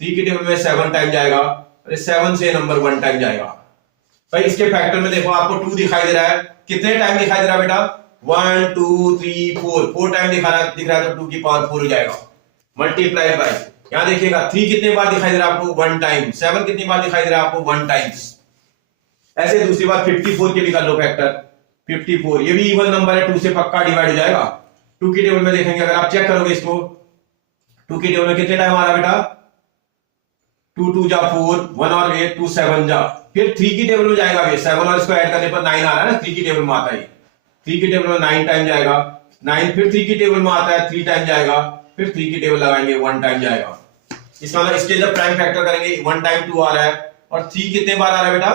3 की टेबल में 7 टाइम जाएगा, अरे 7 से नंबर 1 टाइम जाएगा। भाई इसके फैक्टर में देखो आपको 2 दिखाई दे रहा है, कितने टाइम दिखाई दे रहा है बेटा, 1 2 3 4 टाइम दिख रहा है, तो 2 की पावर 4 हो जाएगा मल्टीप्लाई बाय। यहां देखिएगा 3 कितने बार दिखाई दे रहा है आपको, 1 टाइम। 7 कितनी बार दिखाई दे रहा है आपको, 1 टाइम्स। ऐसे दूसरी बार 54 के भी कर लो फैक्टर। 54 ये भी इवन नंबर है, 2 से पक्का डिवाइड हो जाएगा। 2 की टेबल में देखेंगे, अगर आप चेक करोगे इसको, 2 की टेबल में कितने टाइम आ रहा है बेटा, 2 2 जा 4, 1 और 8, 2 7 जा। फिर 3 की टेबल में जाएगा, 7 और इसको ऐड करने पर 9 आ रहा है ना, 3 की टेबल में आता है। 3 की टेबल में 9 टाइम जाएगा, 9 फिर 3 की टेबल में आता है, 3 टाइम जाएगा, फिर 3 की टेबल लगाएंगे, 1 टाइम जाएगा। इसका मतलब इसके जब प्राइम फैक्टर करेंगे 1 टाइम 2 आ रहा है, और 3 कितने बार आ रहा है बेटा,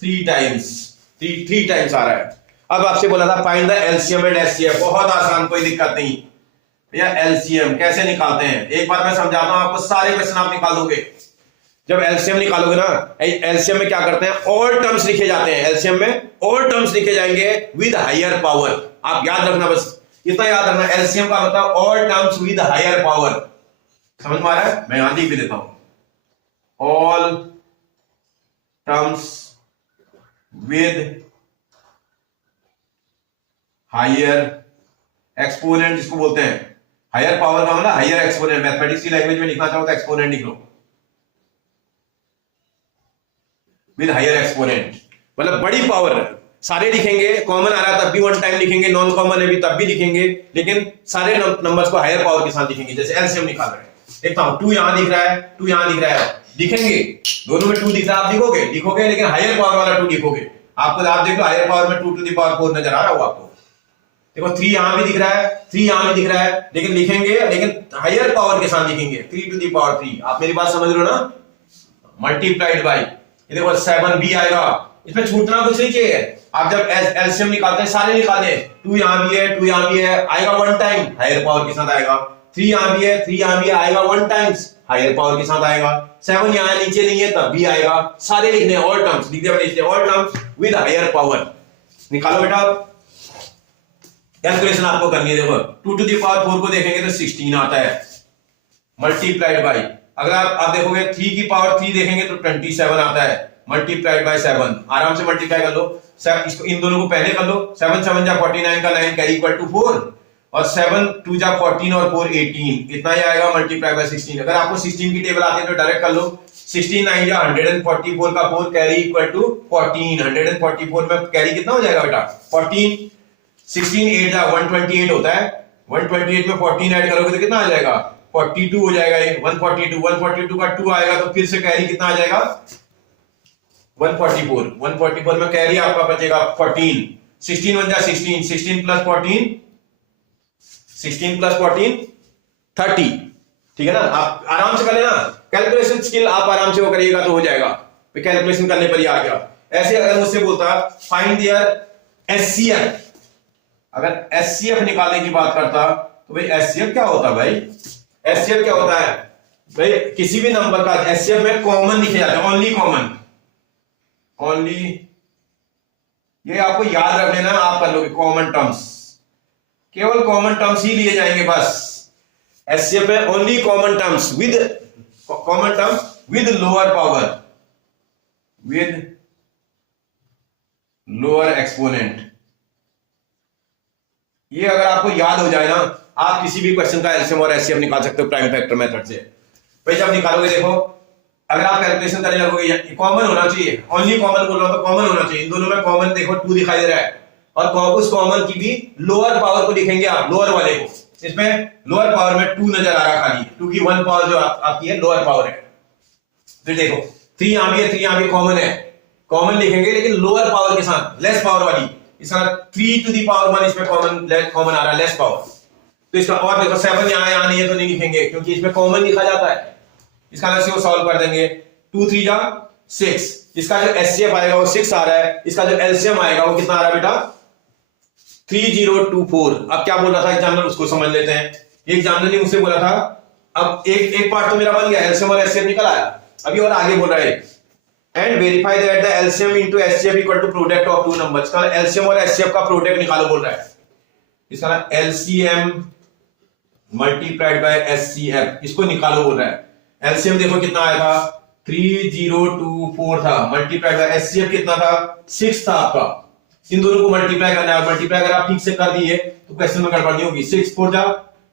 3 टाइम्स। 3 टाइम्स आ रहा है। अब आपसे बोला था find the LCM and HCF, बहुत आसान, कोई दिक्कत नहीं भैया। एलसीएम कैसे निकालते हैं, एक बार मैं समझाता हूं आपको, सारे क्वेश्चन आप निकाल दोगे। जब एलसीएम निकालोगे ना, एलसीएम में क्या करते हैं, ऑल टर्म्स लिखे जाते हैं। एलसीएम में ऑल टर्म्स लिखे जाएंगे विद हायर पावर। आप याद रखना, बस इतना याद रखना, एलसीएम का मतलब all terms with higher power. समझ में आ रहा है? मैं यहां लिख भी देता हूं, all terms with higher exponent, जिसको बोलते हैं हायर पावर का मतलब हायर एक्सपोनेंट। मैथमेटिक्स की लैंग्वेज में लिखना चाहो तो एक्सपोनेंट लिख लो, विद हायर एक्सपोनेंट मतलब बड़ी पावर। सारे लिखेंगे, कॉमन आ रहा तब भी वन टाइम लिखेंगे, नॉन कॉमन है भी तब भी लिखेंगे, लेकिन सारे नंबर्स को हायर पावर के साथ लिखेंगे। जैसे एलसीएम निकाल रहे हैं, देखता हूं 2 यहां दिख रहा है, 2 यहां दिख रहा है, लिखेंगे दोनों में 2 दिख रहा है, आप लिखोगे लेकिन हायर पावर वाला 2 लिखोगे। आपको आप देखो हायर पावर में 2 टू द पावर 4 नजर आ रहा होगा आपको। देखो 3 यहां भी दिख रहा है, 3 यहां भी दिख रहा है, लेकिन लिखेंगे लेकिन हायर पावर के साथ लिखेंगे 3 टू द पावर 3। आप मेरी बात समझ रहे हो ना? मल्टीप्लाइड बाय ये देखो 7b आएगा, इसमें छूटना कुछ नहीं चाहिए। आप जब एलसीएम निकालते हैं सारे निकालते हैं, 2 यहां भी है, 2 यहां भी है, आएगा 1 टाइम हायर पावर के साथ आएगा। 3 यहां भी है, 3 यहां भी है, आएगा 1 टाइम्स हायर पावर के साथ आएगा। 7 यहां नीचे नहीं है तब भी आएगा। सारे लिखने ऑल टर्म्स लिख दिया, all terms with higher power. निकालो बेटा, कैलकुलेशन आपको करनी है। देखो 2 टू द पावर 4 को देखेंगे तो 16 आता है, मल्टीप्लाइड बाय, अगर आप देखोगे 3 की पावर 3 देखेंगे तो 27 आता है, मल्टीप्लाइड बाय 7। आराम से मल्टीप्लाई कर लो, इसको इन दोनों को पहले कर लो। 7 7 जा 49 का 9 कैरी इक्वल टू 4 और 7 2 जा 14 और 4 18, इतना ही आएगा मल्टीप्लाई बाय 16। अगर आपको 16 की टेबल आती है तो डायरेक्ट कर लो। 16 9 जा 144 का 4 कैरी इक्वल टू 14, 144 में कैरी कितना हो जाएगा बेटा 14। 16 8 जा 128 होता है, 128 में 14 ऐड करोगे तो कितना आ जाएगा 42 हो जाएगा। ये 142 का 2 आएगा तो फिर से कैरी कितना आ जाएगा 144 में कैरी आपका बचेगा 14। 16 1 जा 16, 16 प्लस 14 30। ठीक है ना? आप आराम से कर लेना, कैलकुलेशन स्किल आप आराम से वो करिएगा तो हो जाएगा। कैलकुलेशन करने पर ही आ गया। ऐसे अगर मुझसे बोलता फाइंड देयर एचसीएफ, अगर एचसीएफ निकालने की बात करता तो भाई एचसीएफ क्या होता है भाई? एचसीएफ क्या होता है भाई? किसी भी नंबर का एचसीएफ में कॉमन लिखे जाते हैं, ओनली कॉमन, ओनली, ये आपको याद रख लेना, आप कर लोगे कॉमन टर्म्स, केवल कॉमन टर्म्स ही लिए जाएंगे बस। एचसीएफ में only common terms with lower power, with lower exponent. ये अगर आपको याद हो जाए ना, आप किसी भी क्वेश्चन का एलसीएम और एचसीएफ निकाल सकते हो प्राइम फैक्टर मेथड से। भाई जब निकालोगे देखो, अगर आप कैलकुलेशन करने लगोगे कॉमन होना चाहिए, ओनली कॉमन बोल रहा हूं तो कॉमन होना चाहिए। इन दोनों में कॉमन देखो 2 दिखाई दे रहा है, और उस कॉमन की भी लोअर पावर को लिखेंगे आप, लोअर वाले को। इसमें लोअर पावर में 2 नजर आ रहा खाली, 2 की 1 पावर जो आपकी है लोअर पावर है। फिर देखो 3 यहां भी है, 3 यहां भी कॉमन है, कॉमन लिखेंगे लेकिन लोअर पावर के साथ, लेस पावर वाली। इसका 3 टू द पावर 1 इसमें कॉमन आ रहा है, लेस पावर। तो इसका और देखो 7 यहां नहीं है तो नहीं लिखेंगे क्योंकि इसमें कॉमन लिखा जाता है। इसका अलग से वो सॉल्व कर देंगे। 2 3 जा 6, इसका जो एचसीएफ आएगा वो 6 आ रहा है, इसका जो एलसीएम आएगा वो कितना आ रहा है बेटा 3024। अब क्या बोल रहा था एग्जामिनर, उसको समझ लेते हैं। एग्जामिनर ने मुझसे बोला था, अब एक पार्ट तो मेरा बन गया, एलसीएम और एचसीएफ निकल आया, अभी और आगे बोल रहा है and verify that the LCM into HCF equal to product of 2 numbers. का एलसीएम और एचसीएफ का प्रोडक्ट निकालो बोल रहा है। इसका एलसीएम मल्टीप्लाइड बाय एचसीएफ, इसको निकालो बोल रहा है। एलसीएम देखो कितना आया था 3024 था, मल्टीप्लाइड बाय एचसीएफ कितना था 6 था आपका। इन दोनों को मल्टीप्लाई करना है, मल्टीप्लाई अगर आप ठीक से कर दिए तो क्वेश्चन में गड़बड़ नहीं होगी। 6 4 जा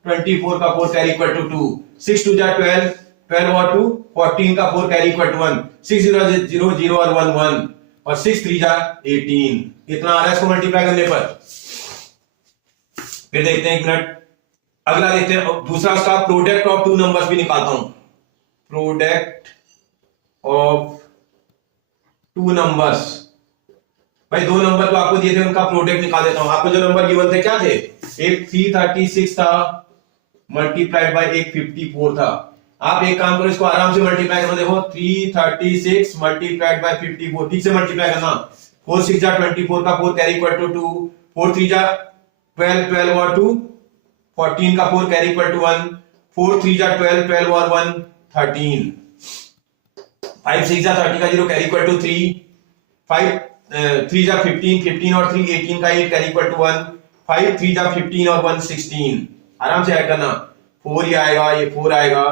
24 का 4 कैरी इक्वल टू 2, 6 2 जा 12 12 और 2 14 का 4 कैरी इक्वल टू 1, 6 0 0 0 और 1 1 और 6 3 जा 18, इतना आ रहा है इसको मल्टीप्लाई करने पर। फिर देखते हैं एक मिनट, अगला देखते हैं दूसरा, उसका प्रोडक्ट ऑफ 2 नंबर्स भी निकालता हूं। प्रोडक्ट ऑफ 2 नंबर्स, भाई 2 नंबर तो आपको दिए थे, उनका प्रोडक्ट निकाल देता हूं। आपको जो नंबर गिवन थे क्या थे, एक 336 था मल्टीप्लाइड बाय एक 54 था। आप एक काम करो, इसको आराम से मल्टीप्लाई करो। देखो 336 मल्टीप्लाइड बाय 54, ठीक से मल्टीप्लाई करना। 4 6 जा 24 का 4 कैरी इक्वल टू 2, 4 3 जा 12 12 और 2 14 का 4 कैरी इक्वल टू 1, 4 3 जा 12 12 और 1 13, 5 6 जा 30 का 0 कैरी इक्वल टू 3, 5 3 जा 15 15 और 3 18 का 8 कैरी इक्वल टू 1, 5 3 जा 15 और 1 16। आराम से ऐड करना, 4 ये आएगा, ये 4 आएगा,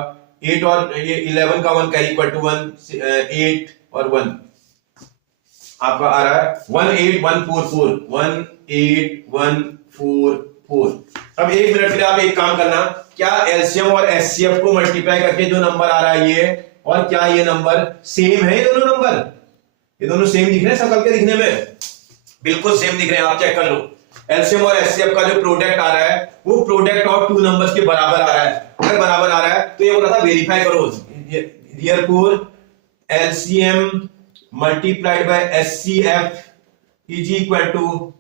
8 और ये 11 का 1 कैरी इक्वल टू 1, 8 और 1 आपका आ रहा है 18144, 18144। अब 1 मिनट के लिए आप एक काम करना, क्या एलसीएम और एचसीएफ को मल्टीप्लाई करके जो नंबर आ रहा है ये, और क्या ये नंबर सेम है? ये दोनों नंबर, ये दोनों सेम दिख रहे हैं शक्ल के दिखने में? बिल्कुल सेम दिख रहे हैं, आप चेक कर लो। एलसीएम और एचसीएफ का जो प्रोडक्ट आ रहा है वो प्रोडक्ट ऑफ टू नंबर्स के बराबर आ रहा है। अगर बराबर आ रहा है तो ये बोला था वेरीफाई करो, here for LCM multiplied by HCF is equal to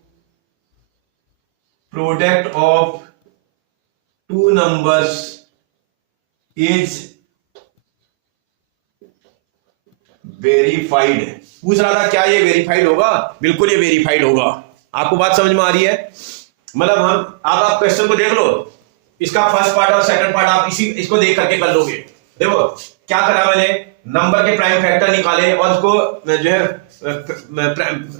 product of two numbers is verified. पूछ रहा था क्या ये वेरीफाइड होगा? बिल्कुल ये वेरीफाइड होगा। आपको बात समझ में आ रही है? मतलब हम आप क्वेश्चन को देख लो, इसका फर्स्ट पार्ट और सेकंड पार्ट आप इसको देख करके कर लोगे। देखो क्या करा मैंने, नंबर के प्राइम फैक्टर निकाले और उसको जो है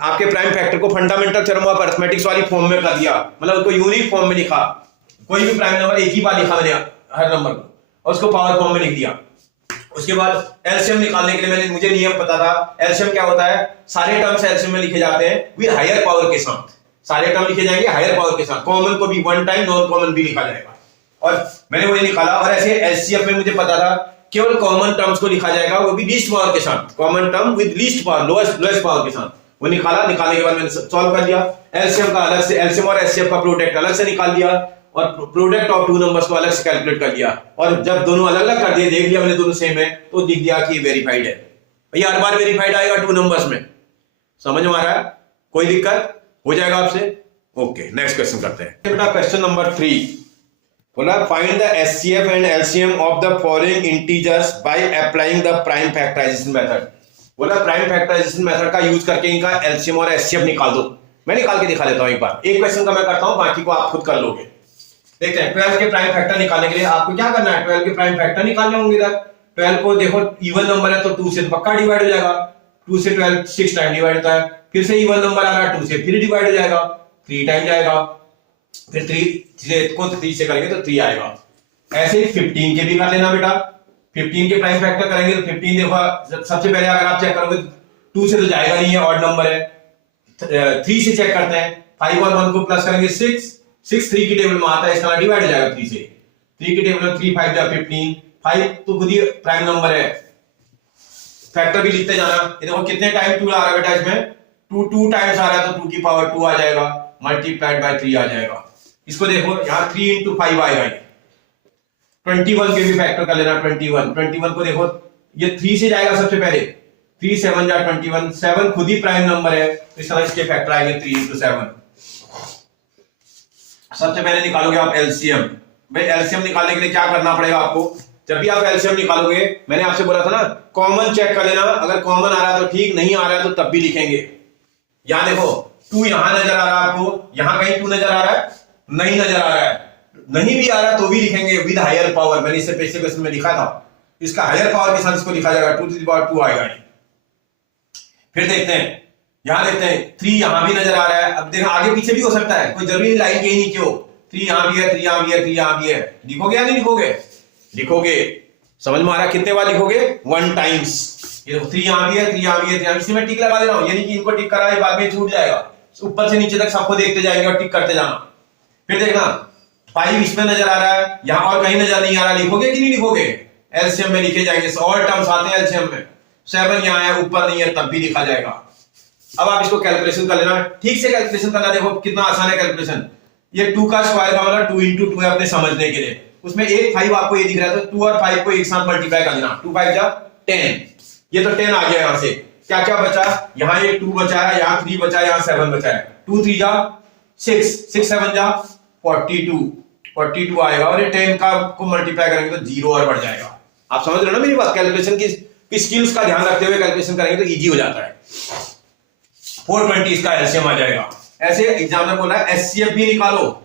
आपके प्राइम फैक्टर को फंडामेंटल थ्योरम ऑफ अरिथमेटिक्स वाली फॉर्म में कर दिया, मतलब उसको यूनिक फॉर्म में लिखा। कोई भी प्राइम नंबर एक ही बार लिखा मैंने हर नंबर को, और उसको पावर फॉर्म में लिख दिया। उसके बाद एलसीएम निकालने के लिए मुझे नियम पता था। एलसीएम क्या होता है, सारे टर्म्स एलसीएम में लिखे जाते हैं विद हायर पावर के साथ, सारे टर्म लिखे जाएंगे हायर पावर के साथ। कॉमन को भी 1 टाइम, नॉन कॉमन भी लिखा जाएगा, और मैंने वही निकाला। और ऐसे एचसीएफ में मुझे पता था केवल कॉमन टर्म्स को लिखा जाएगा, वो भी लीस्ट पावर के साथ, common term with least power, lowest power के साथ। वो निकाला, निकालने के बाद मैंने सॉल्व कर दिया। एलसीएम का अलग से, एलसीएम और एचसीएफ का प्रोडक्ट अलग से निकाल दिया, और प्रोडक्ट ऑफ टू नंबर्स को अलग से कैलकुलेट कर दिया। और जब दोनों अलग अलग कर दिए, देख लिया मैंने दोनों सेम है, तो दिख गया कि वेरीफाइड है। भैया हर बार वेरीफाइड आएगा टू नंबर्स में, समझ में आ रहा है? कोई दिक्कत हो जाएगा आपसे? ओके, नेक्स्ट क्वेश्चन करते हैं बेटा। क्वेश्चन नंबर 3 बोला find the HCF and LCM of the following integers by applying the prime factorization method. बोला प्राइम फैक्टराइजेशन मेथड का यूज करके इनका एलसीएम और एचसीएफ निकाल दो। मैं निकाल के दिखा देता हूं एक बार, एक क्वेश्चन का मैं करता हूं, बाकी को आप खुद कर लोगे। देखते हैं 12 के प्राइम फैक्टर निकालने के लिए आपको क्या करना है, 12 के प्राइम फैक्टर निकालने होंगे इधर। 12 को देखो इवन नंबर है तो 2 से पक्का डिवाइड हो जाएगा, 2 से 12 6 टाइम डिवाइड होता है। फिर से इवन नंबर आ रहा है, 2 से फिर डिवाइड हो जाएगा, 3 टाइम जाएगा। फिर 3 से करेंगे तो 3 आएगा। ऐसे ही 15 के भी कर लेना बेटा। 15 के प्राइम फैक्टर करेंगे तो 15 देखो, सबसे पहले अगर आप चेक करोगे 2 से तो जाएगा नहीं है, ऑड नंबर है। 3 से चेक करते हैं, 5 और 1 को प्लस करेंगे 6 3 की टेबल में आता है, इसका डिवाइड हो जाएगा 3 से। 3 की टेबल में 3 5 जा 15, 5 तो खुद ही प्राइम नंबर है। फैक्टर भी लिखते जाना। ये देखो कितने टाइम 2 आ रहा है बेटा, इसमें 2 टाइम्स आ रहा है तो 2 की पावर 2 आ जाएगा, मल्टीप्लाइड बाय 3 आ जाएगा। इसको देखो यहाँ 3 into 5 आएगा। 21 के भी फैक्टर कर लेना, 21 को देखो ये 3 से जाएगा सबसे पहले, 3 7 जा 21, 7 खुद ही प्राइम नंबर है, तो इस तरह इसके फैक्टर आएंगे 3 into 7। सबसे पहले निकालोगे आप एलसीएम। भाई एलसीएम निकालने के लिए क्या करना पड़ेगा आपको, जब भी आप एलसीएम निकालोगे, मैंने आपसे बोला था ना कॉमन चेक कर लेना, अगर कॉमन आ रहा है तो ठीक, नहीं आ रहा है तो तब भी लिखेंगे। यहां देखो 2 यहां नजर आ रहा है आपको, यहां कहीं 2 नजर आ रहा है, नहीं नजर आ रहा है, नहीं भी आ रहा तो भी लिखेंगे विद हायर पावर। मैंने इससे पिछले क्वेश्चन में लिखा था, इसका हायर पावर के साथ इसको लिखा जाएगा, 2 to the power 2 आएगा। फिर देखते हैं, यहां देखते हैं 3 यहां भी नजर आ रहा है। अब देखो आगे पीछे भी हो सकता है, कोई जरूरी लाइन के ही नीचे हो। 3 यहां भी है, 3 यहां भी है, 3 यहां भी है। लिखोगे या नहीं लिखोगे? लिखोगे। समझ में आ रहा? कितने बार लिखोगे? 1 टाइम्स। ये देखो 3 यहां भी है, 3 यहां भी है, 3 यहां भी। इसमें मैं टिक लगा दे रहा हूं, यानी कि इनको टिक करा है, बाद में छूट जाएगा। ऊपर से नीचे तक सबको देखते जाएंगे और टिक करते जाना। फिर देखना 5 इसमें नजर आ रहा है, यहां और कहीं नजर नहीं आ रहा, लिखोगे कि नहीं लिखोगे? एलसीएम में लिखे जाएंगे, ऑल टर्म्स आते हैं एलसीएम में। 7 यहां है, ऊपर नहीं है, तब भी लिखा जाएगा। अब आप इसको कैलकुलेशन कर लेना, ठीक से कैलकुलेशन करना। देखो कितना आसान है कैलकुलेशन। ये 2 का स्क्वायर का मतलब 2 into 2 है अपने समझने के लिए। उसमें 1 5 आपको ये दिख रहा है, तो 2 और 5 को एक साथ मल्टीप्लाई कर देना। 2 5 जा 10, ये तो 10 आ गया। यहां से क्या क्या बचा, यहाँ ये 2 बचा है, यहाँ 3 बचा है, यहाँ 7 बचा है। 2 3 जा 6, 6 7 जा 42 आएगा, और ये 10 का को मल्टीप्लाई करेंगे तो 0 और बढ़ जाएगा। आप समझ रहे हो ना मेरी बात? कैलकुलेशन की स्किल्स का ध्यान रखते हुए कैलकुलेशन करेंगे तो इजी हो जाता है। 420 इसका एलसीएम आ जाएगा। ऐसे एग्जामिनर बोला है एचसीएफ भी निकालो।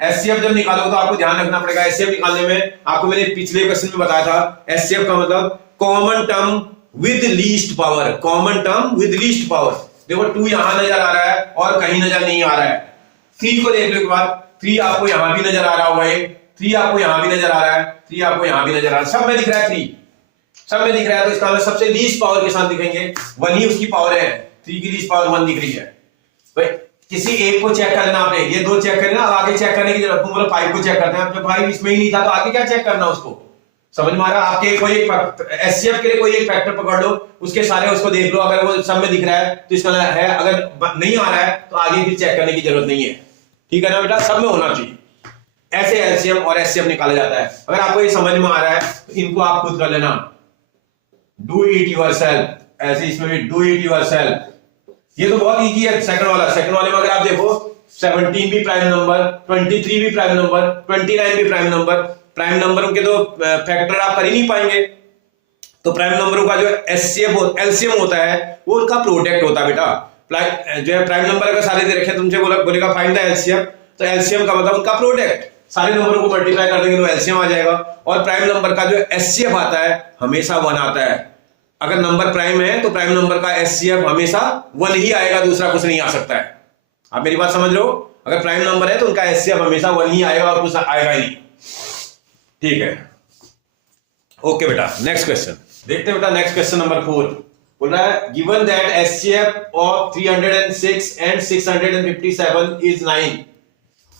एचसीएफ जब निकालोगे तो आपको ध्यान रखना पड़ेगा। एचसीएफ निकालने में आपको मैंने पिछले क्वेश्चन में बताया था, एचसीएफ का मतलब common term with least power. Common term with least power. देखो 2 यहां नजर आ रहा है और कहीं नजर नहीं आ रहा है। 3 को देख लो एक बार, 3 आपको यहां भी नजर आ रहा होगा, 3 आपको यहां भी नजर आ रहा है, 3 आपको यहां भी नजर आ रहा है, सब में दिख रहा है 3, सब में दिख रहा है। तो इसका मतलब सबसे लीस्ट पावर के साथ दिखेंगे, 1 ही उसकी पावर है, 3 की लीस्ट पावर 1 दिख रही है। भाई किसी एक को चेक कर लेना आपने, ये 2 चेक करना, अब आगे चेक करने की जरूरत नहीं, बोलो 5 को चेक करते हैं, जब 5 इसमें ही नहीं था तो आगे क्या चेक करना उसको, समझ में आ रहा है? आपके कोई एक एचसीएफ के लिए कोई एक फैक्टर पकड़ लो, उसके सारे उसको देख लो, अगर वो सब में दिख रहा है तो इसका है, अगर नहीं आ रहा है तो आगे भी चेक करने की जरूरत नहीं है, ठीक है ना बेटा, सब में होना चाहिए। ऐसे एलसीएम और एचसीएफ निकाला जाता है। अगर आपको ये समझ में आ रहा है तो इनको आप खुद कर लेना, डू इट योरसेल्फ, ऐसे इसमें भी डू इट योरसेल्फ। ये तो बहुत इजी है। सेकंड वाले में अगर आप देखो 17 भी प्राइम नंबर, 23 भी प्राइम नंबर, 29 भी प्राइम नंबर, प्राइम नंबरों के तो फैक्टर आप कर ही नहीं पाएंगे, तो प्राइम नंबरों का जो एचसीएफ एलसीएम होता है वो उनका प्रोडक्ट होता है बेटा। जो है प्राइम नंबर अगर सारे दे रखे, तुमसे बोलेगा फाइंड द एलसीएम, तो एलसीएम का मतलब उनका प्रोडक्ट, सारे नंबरों को मल्टीप्लाई कर देंगे तो एलसीएम आ जाएगा। और प्राइम नंबर का जो एचसीएफ आता है हमेशा 1 आता है। अगर नंबर प्राइम है तो प्राइम नंबर का एचसीएफ हमेशा 1 ही आएगा, दूसरा कुछ नहीं आ सकता है। आप मेरी बात समझ लो, अगर प्राइम नंबर है तो उनका एचसीएफ हमेशा 1 ही आएगा और कुछ आएगा ही नहीं, ठीक है। ओके बेटा, नेक्स्ट क्वेश्चन देखते हैं बेटा। नेक्स्ट क्वेश्चन नंबर 4 बोल रहा है, given that HCF of 306 and 657 is 9,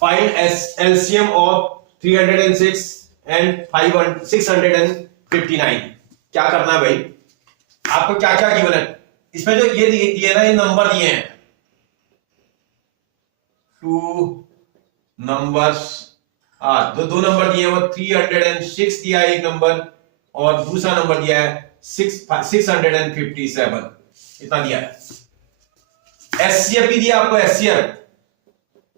find LCM of 306 and 659। क्या करना है भाई, आपको क्या क्या गिवन है इसमें, जो ये दिए ना, ये नंबर दिए हैं, 2 नंबर्स, दो नंबर दिए, वो 306 दिया है एक नंबर, और दूसरा नंबर दिया है 657, इतना दिया है। एचसीएफ भी दिया आपको,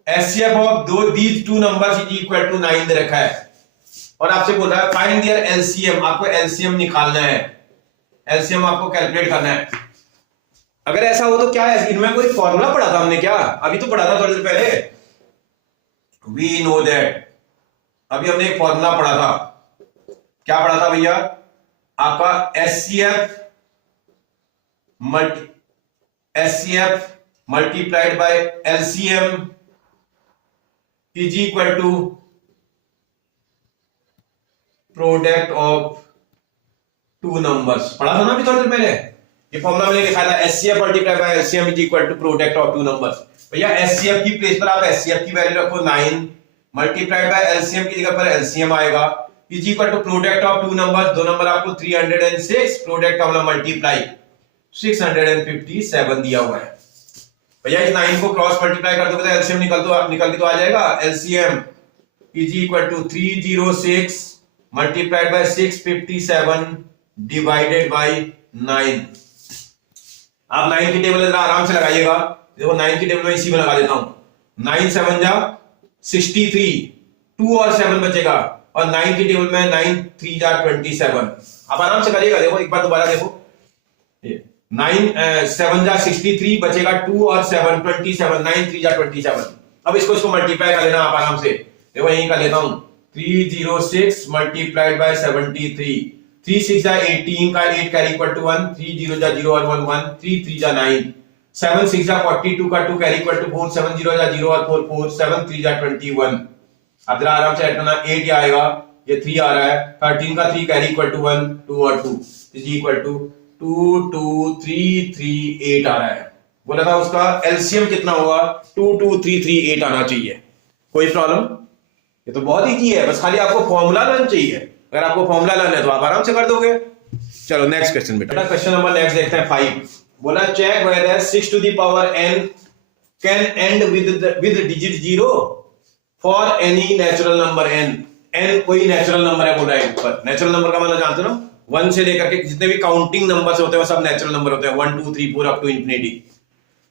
HCF of these 2 numbers is equal to 9 दे रखा है, और आपसे बोल रहा है फाइंड देयर एलसीएम, आपको एलसीएम निकालना है, एलसीएम आपको कैलकुलेट करना है। अगर ऐसा हो तो क्या है, इनमें कोई फॉर्मूला पढ़ा था हमने क्या, अभी तो पढ़ा था थोड़ी देर पहले, वी नो दैट, अभी हमने एक फॉर्मूला पढ़ा था, क्या पढ़ा था भैया, आपका HCF multiplied by LCM is equal to product of 2 numbers, पढ़ा था ना अभी थोड़ी देर पहले। ये फॉर्मूला मैंने लिखा था, HCF multiplied by LCM is equal to product of 2 numbers. भैया एचसीएफ की प्लेस पर आप एचसीएफ की वैल्यू रखो 9, मल्टीप्लाइड बाय एलसीएम की जगह पर एलसीएम आएगा, is equal to product of 2 numbers, 2 number आपको 306, प्रोडक्ट का मतलब मल्टीप्लाई 657 दिया हुआ है। भैया इस 9 को क्रॉस मल्टीप्लाई कर दोगे तो एलसीएम निकल के तो आ जाएगा, LCM is equal to 306 multiplied by 657 divided by 9। आप 9 की टेबल जरा आराम से लगाइएगा, देखो 9 की टेबल में इसी में लगा देता हूं, 9 7 जा 63, 2 और 7 बचेगा, और 9 की टेबल में 9 3 जा 27। आप आराम से करिएगा, देखो एक बार दोबारा देखो, 9 7 जा 63 बचेगा, 2 और 7 27, 9 3 जा 27। अब इसको मल्टीप्लाई कर लेना आप आराम से, देखो यहीं कर लेता हूं, 306 मल्टीप्लाइड बाय 73, 3 6 जा 18 का 8 कैरी इक्वल टू 1, 3 0 जा 0 और 1 1, 3 3 जा 9, 7 6 जा 42 का 2 कैरी इक्वल टू 4, 7 0 जा 0 और 4 4, 7 3 जा 21। अब जरा आराम से ऐड करना, 8 ये आएगा, ये 3 आ रहा है, 13 का 3 कैरी इक्वल टू 1, 2 और 2 इज इक्वल टू 2 2 3 3 8 आ रहा है। बोला था उसका एलसीएम कितना होगा, 2 2 3 3 8 आना चाहिए। कोई प्रॉब्लम, ये तो बहुत इजी है, बस खाली आपको फॉर्मूला लाना चाहिए। अगर आपको फॉर्मूला लाना है तो आप आराम से कर दोगे। चलो नेक्स्ट क्वेश्चन बेटा, क्वेश्चन नंबर नेक्स्ट देखते हैं 5। बोला check whether 6 to the power n can end with digit 0 for any natural number n। n कोई नेचुरल नंबर है बोल रहा है ऊपर। नेचुरल नंबर का मतलब जानते हो ना, 1 से लेकर के जितने भी काउंटिंग नंबर्स होते हैं वो सब नेचुरल नंबर होते हैं, 1 2 3 4 अप टू इंफिनिटी।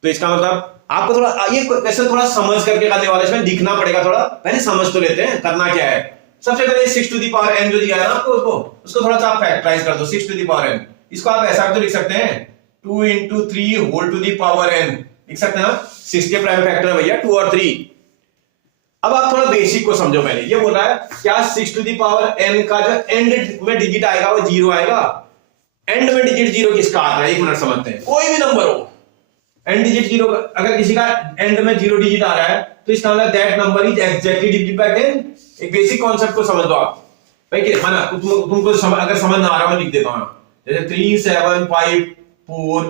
तो इसका मतलब आपको थोड़ा ये क्वेश्चन थोड़ा समझ करके करने वाला है, इसमें दिखना पड़ेगा थोड़ा, पहले समझ तो लेते हैं करना क्या है। सबसे पहले 6 टू द पावर n जो दिया है ना आपको, उसको थोड़ा सा आप फैक्टराइज कर दो, 6 टू द पावर n। इसको आप ऐसा तो लिख सकते हैं 2 into 3 whole to the power n, लिख सकते हैं ना। 6 के प्राइम फैक्टर है भैया 2 और 3। अब आप थोड़ा बेसिक को समझो पहले। ये बोल रहा है क्या 6 टू द पावर n का जो एंड में डिजिट आएगा वो 0 आएगा। एंड में डिजिट 0 किसका आता है, 1 मिनट समझते हैं। कोई भी नंबर हो एंड डिजिट 0, अगर किसी का एंड में 0 डिजिट आ रहा है तो इसका मतलब that number is exactly digit bye 10। एक बेसिक कॉन्सेप्ट को समझ लो आप भाई कि है ना, तुमको अगर समझ ना आ रहा मैं लिख देता हूं, जैसे 3 7 5 4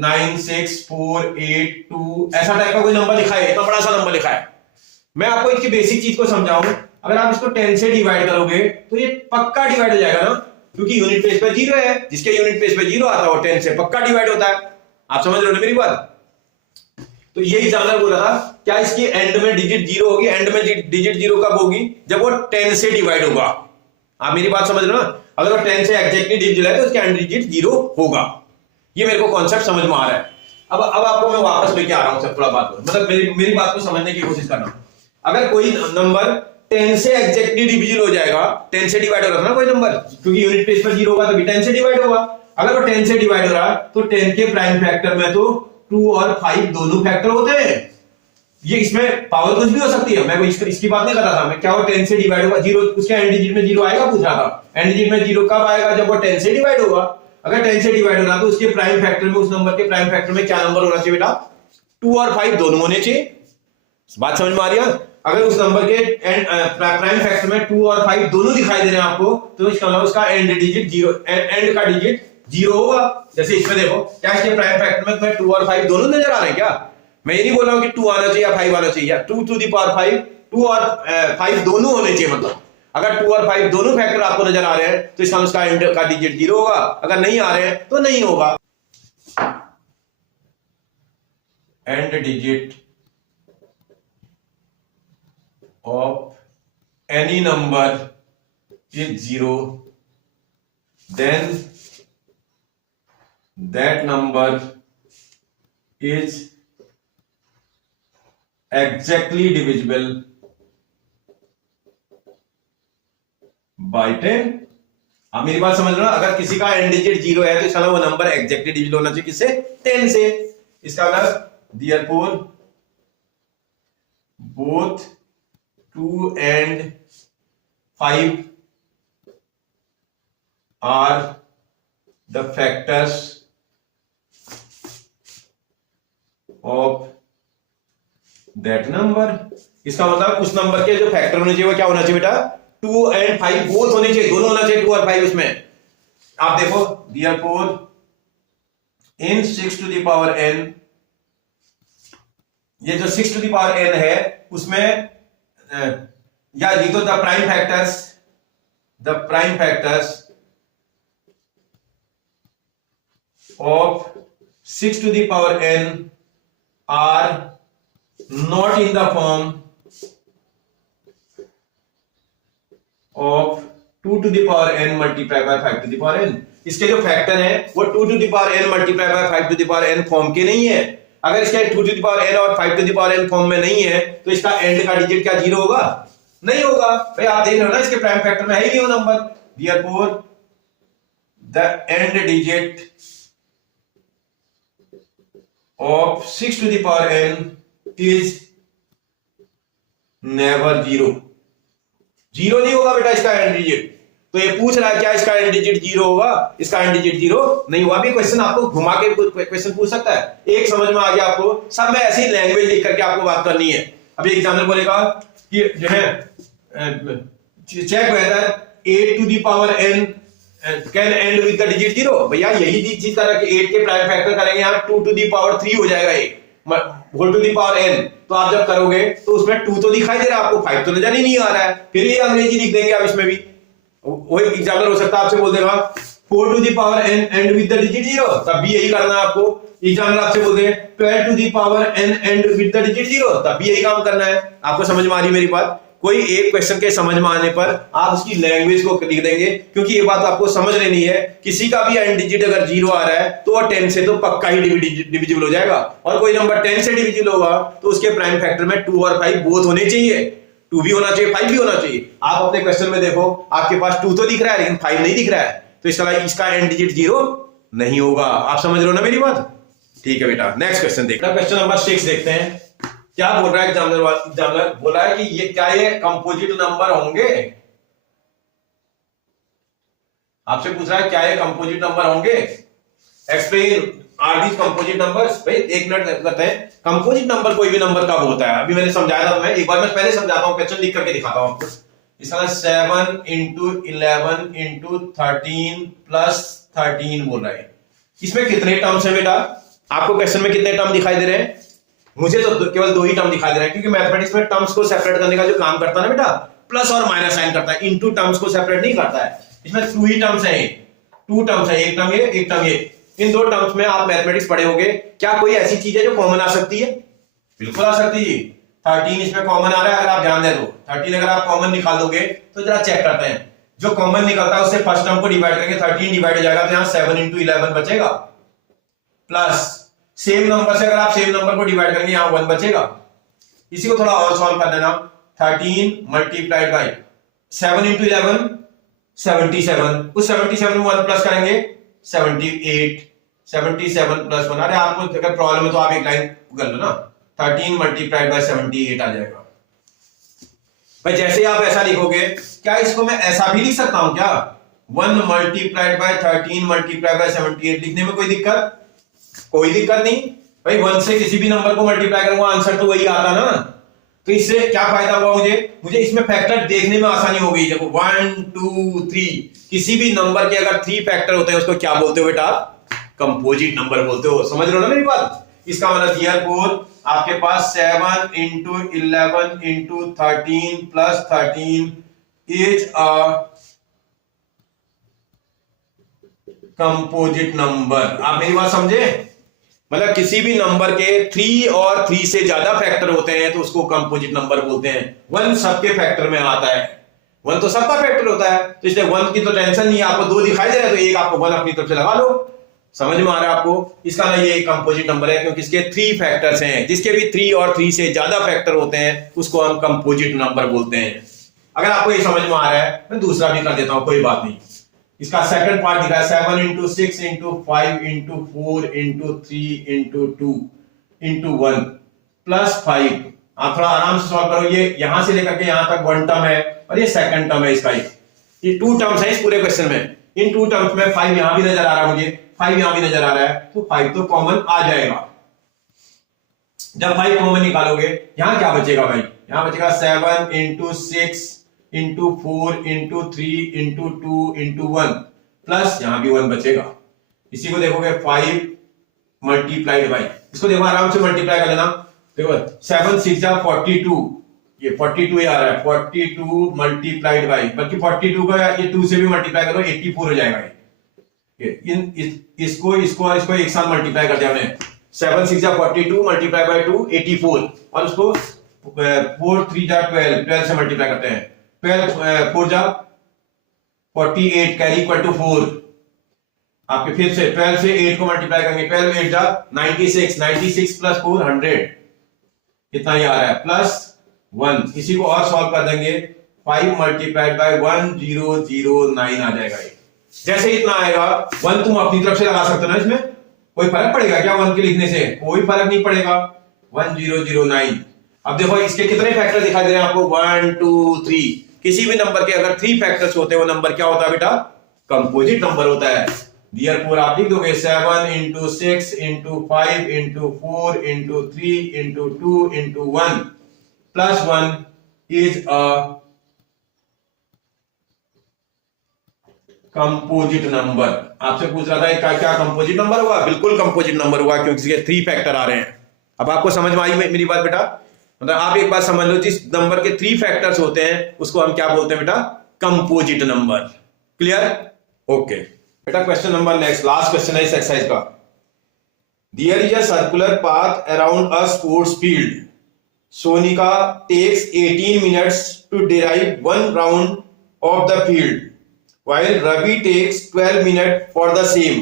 9 6 4 8 2 ऐसा टाइप का कोई नंबर लिखा है, इतना बड़ा सा नंबर लिखा है। मैं आपको इसकी बेसिक चीज को समझाऊं, अगर आप इसको 10 से डिवाइड करोगे तो ये पक्का डिवाइड हो जाएगा ना, क्योंकि यूनिट प्लेस पे 0 है, जिसके यूनिट प्लेस पे 0 आता है वो 10 से पक्का डिवाइड होता है। आप समझ रहे हो ना मेरी बात? तो ये एग्जाम्पल बोला था, क्या इसकी एंड में डिजिट 0 होगी? एंड में डिजिट 0 कब होगी? जब वो 10 से डिवाइड होगा। आप मेरी बात समझ रहे हो ना? अगर वो 10 से एग्जैक्टली डिविजिबल है तो उसका एंड डिजिट 0 होगा। ये मेरे को कॉन्सेप्ट समझ में आ रहा है। अब आपको मैं वापस लेके आ रहा हूं, सब थोड़ा बात मतलब मेरी बात को समझने की कोशिश करना। अगर कोई नंबर 10 से एग्जैक्टली डिविजिबल हो जाएगा, 10 से डिवाइड हो रहा था ना कोई नंबर, क्योंकि यूनिट प्लेस पर 0 होगा तो 10 से डिवाइड होगा। अगर वो 10 से डिवाइड हो रहा है तो 10 के प्राइम फैक्टर में तो 2 और 5 दोनों फैक्टर होते हैं। ये इसमें पावर कुछ भी हो सकती है, मैं कोई इसकी बात नहीं कर रहा था। मैं क्या वो 10 से डिवाइड होगा 0, उसके एंड डिजिट में 0 आएगा, पूछ रहा था। एंड डिजिट में 0 कब आएगा? जब वो 10 से डिवाइड होगा। अगर 10 से डिवाइड हो रहा तो उसके प्राइम फैक्टर में, उस नंबर के प्राइम फैक्टर में क्या नंबर होना चाहिए बेटा? 2 और 5 दोनों होने चाहिए। बात समझ में आ रही है? अगर उस नंबर के प्राइम फैक्टर में 2 और 5 दोनों दिखाई दे रहे हैं आपको, तो इसका मतलब उसका एंड डिजिट 0, एंड का डिजिट 0 होगा। जैसे इसमें देखो, क्या इसके प्राइम फैक्टर में तुम्हें 2 और 5 दोनों नजर आ रहे हैं क्या? मैं ये नहीं बोल रहा हूं कि 2 आना चाहिए या 5 आना चाहिए, 2 टू द पावर 5, 2 और 5 दोनों होने चाहिए। मतलब अगर 2 और 5 दोनों फैक्टर आपको नजर आ रहे हैं तो इसका उसका एंड का डिजिट 0 होगा। अगर नहीं आ रहे हैं तो नहीं होगा। And digit of any number is 0, then that number is exactly divisible by 10। आप मेरी बात समझ रहे हो? अगर किसी का एंड डिजिट 0 है तो इसका वो नंबर एग्जैक्टली डिविजिबल होना चाहिए किससे? 10 से। इसका मतलब therefore both 2 and 5 are the factors of that number। इसका मतलब उस नंबर के जो फैक्टर होने चाहिए वो क्या होना चाहिए बेटा? 2 and 5 बोथ होने चाहिए, दोनों होना चाहिए 2 और 5 उसमें। आप देखो, therefore in 6 to the power n, ये जो 6 to the power n है उसमें या लिख दो the prime factors of 6 to the power n are not in the form of 2 to the power n multiply by 5 to the power n। इसके जो factor है वो 2 to the power n multiply by 5 to the power n form के नहीं है। अगर इसका 2 to the power n और 5 to the power n form में नहीं है तो इसका एंड का डिजिट क्या 0 होगा? नहीं होगा। भाई आप देख रहे हो ना, इसके प्राइम फैक्टर में है ही वो number. therefore the end digit of 6 to the power n is never 0। 0 नहीं होगा बेटा इसका एंड डिजिट। तो ये पूछ रहा है क्या इसका एंड डिजिट 0 होगा? इसका एंड डिजिट 0 नहीं हुआ। भी क्वेश्चन आपको घुमा के क्वेश्चन पूछ सकता है। एक समझ में आ गया आपको? सब में ऐसी लैंग्वेज लिख करके आपको बात करनी है। अभी एग्जाम्पल बोलेगा कि जो है check whether 8 to the power n can end with the digit 0। भैया यही चीज तरह के 8 के प्राइम फैक्टर करेंगे यहां 2 to the power 3 हो जाएगा, एक whole to the power n। तो आप जब करोगे तो उसमें 2 तो दिखाई दे रहा है आपको, 5 तो नजर ही नहीं आ रहा है। फिर ये अंग्रेजी लिख देंगे आप इसमें भी। वही एग्जाम्पल हो सकता है आपसे बोल देगा 4 to the power n and with the digit 0, तब भी यही करना है आपको। एग्जाम्पल आपसे बोल देंगे 12 to the power n and with the digit 0, तब भी यही काम करना है। आपको समझ में आ रही है मेरी बात? कोई एक क्वेश्चन के समझ में आने पर आप उसकी लैंग्वेज को लिख देंगे, क्योंकि ये बात आपको समझ लेनी है। किसी का भी एंड डिजिट अगर 0 आ रहा है तो वो 10 से तो पक्का ही डिविजिबल हो जाएगा, और कोई नंबर 10 से डिविजिबल होगा तो उसके प्राइम फैक्टर में 2 और 5 बोथ होने चाहिए। 2 भी होना चाहिए, 5 भी होना चाहिए। आप अपने क्वेश्चन में देखो, आपके पास 2 तो दिख रहा है लेकिन 5 नहीं दिख रहा है, तो इसका एंड डिजिट 0 नहीं होगा। आप समझ रहे हो ना मेरी बात? ठीक है बेटा, नेक्स्ट क्वेश्चन देखना। क्वेश्चन नंबर 6 देखते हैं क्या बोल रहा है एग्जामिनर। बोला है कि ये क्या ये कंपोजिट नंबर होंगे? आपसे पूछ रहा है क्या ये कंपोजिट नंबर होंगे? Explain are these composite numbers? भाई एक मिनट करते हैं। कंपोजिट नंबर कोई भी नंबर कब होता है? अभी मैंने समझाया था, मैं एक बार मैं पहले समझाता हूँ, क्वेश्चन लिख करके दिखाता हूँ आपको। इसका 7 into 11 into 13 plus 13 बोल रहा है। इसमें कितने टर्म्स है बेटा? आपको क्वेश्चन में कितने टर्म दिखाई दे रहे हैं? मुझे तो केवल 2 ही टर्म दिखाई दे रहे हैं, क्योंकि मैथमेटिक्स में टर्म्स को सेपरेट करने का जो काम करता है ना बेटा, प्लस और माइनस साइन करता है, इनटू टर्म्स को सेपरेट नहीं करता है। इसमें 2 ही टर्म्स हैं, 2 टर्म्स है, एक टर्म ये, एक टर्म ये। इन 2 टर्म्स में आप मैथमेटिक्स पढ़े होंगे। क्या कोई ऐसी चीज है जो कॉमन आ सकती है? बिल्कुल आ सकती है। 13 इसमें कॉमन आ रहा है, अगर आप ध्यान दे दो 13 अगर आप कॉमन निकाल दोगे तो जरा चेक करते हैं। जो कॉमन निकलता है उससे फर्स्ट टर्म को डिवाइड करेंगे, 13 डिवाइड हो जाएगा, तो यहां 7 into 11 बचेगा, प्लस सेम नंबर से अगर आप सेम नंबर को डिवाइड करेंगे यहां 1 बचेगा। इसी को थोड़ा और सॉल्व कर देना। 13 मल्टीप्लाइड बाई 7 into 11 77, उस 77 में 1 प्लस करेंगे 78, 77 प्लस 1। अरे आपको अगर प्रॉब्लम है तो आप एक लाइन कर लो ना, 13 मल्टीप्लाइड बाई 78 आ जाएगा। भाई जैसे आप ऐसा लिखोगे, क्या इसको मैं ऐसा भी लिख सकता हूं क्या? 1 मल्टीप्लाइड बाई 13 मल्टीप्लाइड बाई 78 लिखने में कोई दिक्कत? कोई दिक्कत नहीं। भाई 1 से किसी भी नंबर को मल्टीप्लाई करूंगा, आंसर तो वही आता ना। तो इससे क्या फायदा हुआ मुझे इसमें फैक्टर देखने में आसानी हो गई। देखो 1 2 3, किसी भी नंबर के अगर 3 फैक्टर होते हैं उसको क्या बोलते हो बेटा? कंपोजिट नंबर बोलते हो। समझ रहे हो ना मेरी बात? इसका मतलब देयरफॉर आपके पास 7 into 11 into 13 plus 13 is a composite number. आप मेरी बात समझे? मतलब किसी भी नंबर के 3 और 3 से ज्यादा फैक्टर होते हैं तो उसको कंपोजिट नंबर बोलते हैं। 1 सबके फैक्टर में आता है, 1 तो सबका फैक्टर होता है, तो इसलिए 1 की तो टेंशन नहीं है। आपको 2 दिखाई दे रहा है तो एक आपको 1 अपनी तरफ से लगा लो। समझ में आ रहा है आपको? इसका ना ये कंपोजिट नंबर है क्योंकि इसके 3 फैक्टर्स हैं। जिसके भी 3 और 3 से ज्यादा फैक्टर होते हैं उसको हम कंपोजिट नंबर बोलते हैं। अगर आपको ये समझ में आ रहा है, मैं दूसरा भी कर देता हूं, कोई बात नहीं। इसका सेकंड पार्ट दिखा है 7 into 6 into 5 into 4 into 3 into 2 into 1 plus 5। आप थोड़ा आराम से सॉल्व करो। ये यहां से लेकर के यहां तक 1 टर्म है और ये सेकंड टर्म है इसका। ये 2 टर्म्स है इस पूरे क्वेश्चन में। इन 2 टर्म्स में 5 यहां भी नजर आ रहा है मुझे, 5 यहां भी नजर आ रहा है, तो 5 तो कॉमन आ जाएगा। जब 5 कॉमन निकालोगे यहां क्या बचेगा भाई? यहां बचेगा 7 into 6 into 4 into 3 into 2 into 1 plus यहां भी 1 बचेगा। इसी को देखोगे 5 मल्टीप्लाइड बाई, इसको देखो आराम से मल्टीप्लाई कर लेना। देखो 7 6 42, ये 42 ही आ रहा है, 42 मल्टीप्लाइड बाई, बल्कि 42 का ये 2 से भी मल्टीप्लाई करो 84 हो जाएगा। इसको एक साथ मल्टीप्लाई कर दिया हमने। 7 6 42 मल्टीप्लाई बाई 2 84, और उसको 4 3 12 से मल्टीप्लाई करते हैं। 12 4 जा 48 कैरी इक्वल टू 4। आपके फिर से 12 से 8 को मल्टीप्लाई करेंगे, 12 8 जा 96, 96 प्लस 4 100, कितना ही आ रहा है प्लस 1। इसी को और सॉल्व कर देंगे, 5 मल्टीप्लाइड बाई 1009 आ जाएगा। जैसे इतना आएगा 1 तुम अपनी तरफ से लगा सकते हो ना, इसमें कोई फर्क पड़ेगा क्या 1 के लिखने से? कोई फर्क नहीं पड़ेगा। 1009। अब देखो इसके कितने फैक्टर दिखाई दे रहे हैं आपको? 1 2 3। किसी भी नंबर के अगर 3 फैक्टर्स होते हैं वो नंबर क्या होता है बेटा? कंपोजिट नंबर होता है। देयरफॉर आप लिख दोगे 7 into 6 into 5 into 4 into 3 into 2 into 1 plus 1 is a composite number. आपसे पूछ रहा था क्या कंपोजिट नंबर हुआ? बिल्कुल कंपोजिट नंबर हुआ, क्योंकि इसके 3 फैक्टर आ रहे हैं। अब आपको समझ में आई मेरी बात बेटा? मतलब आप एक बात समझ लो, जिस नंबर के 3 फैक्टर्स होते हैं उसको हम क्या बोलते हैं बेटा? Composite number. क्लियर? ओके बेटा, question number next, last question है इस एक्सरसाइज का। There is a circular path around a sports field. Sonika takes 18 minutes to drive 1 round of the field while Ravi takes 12 minutes for the same।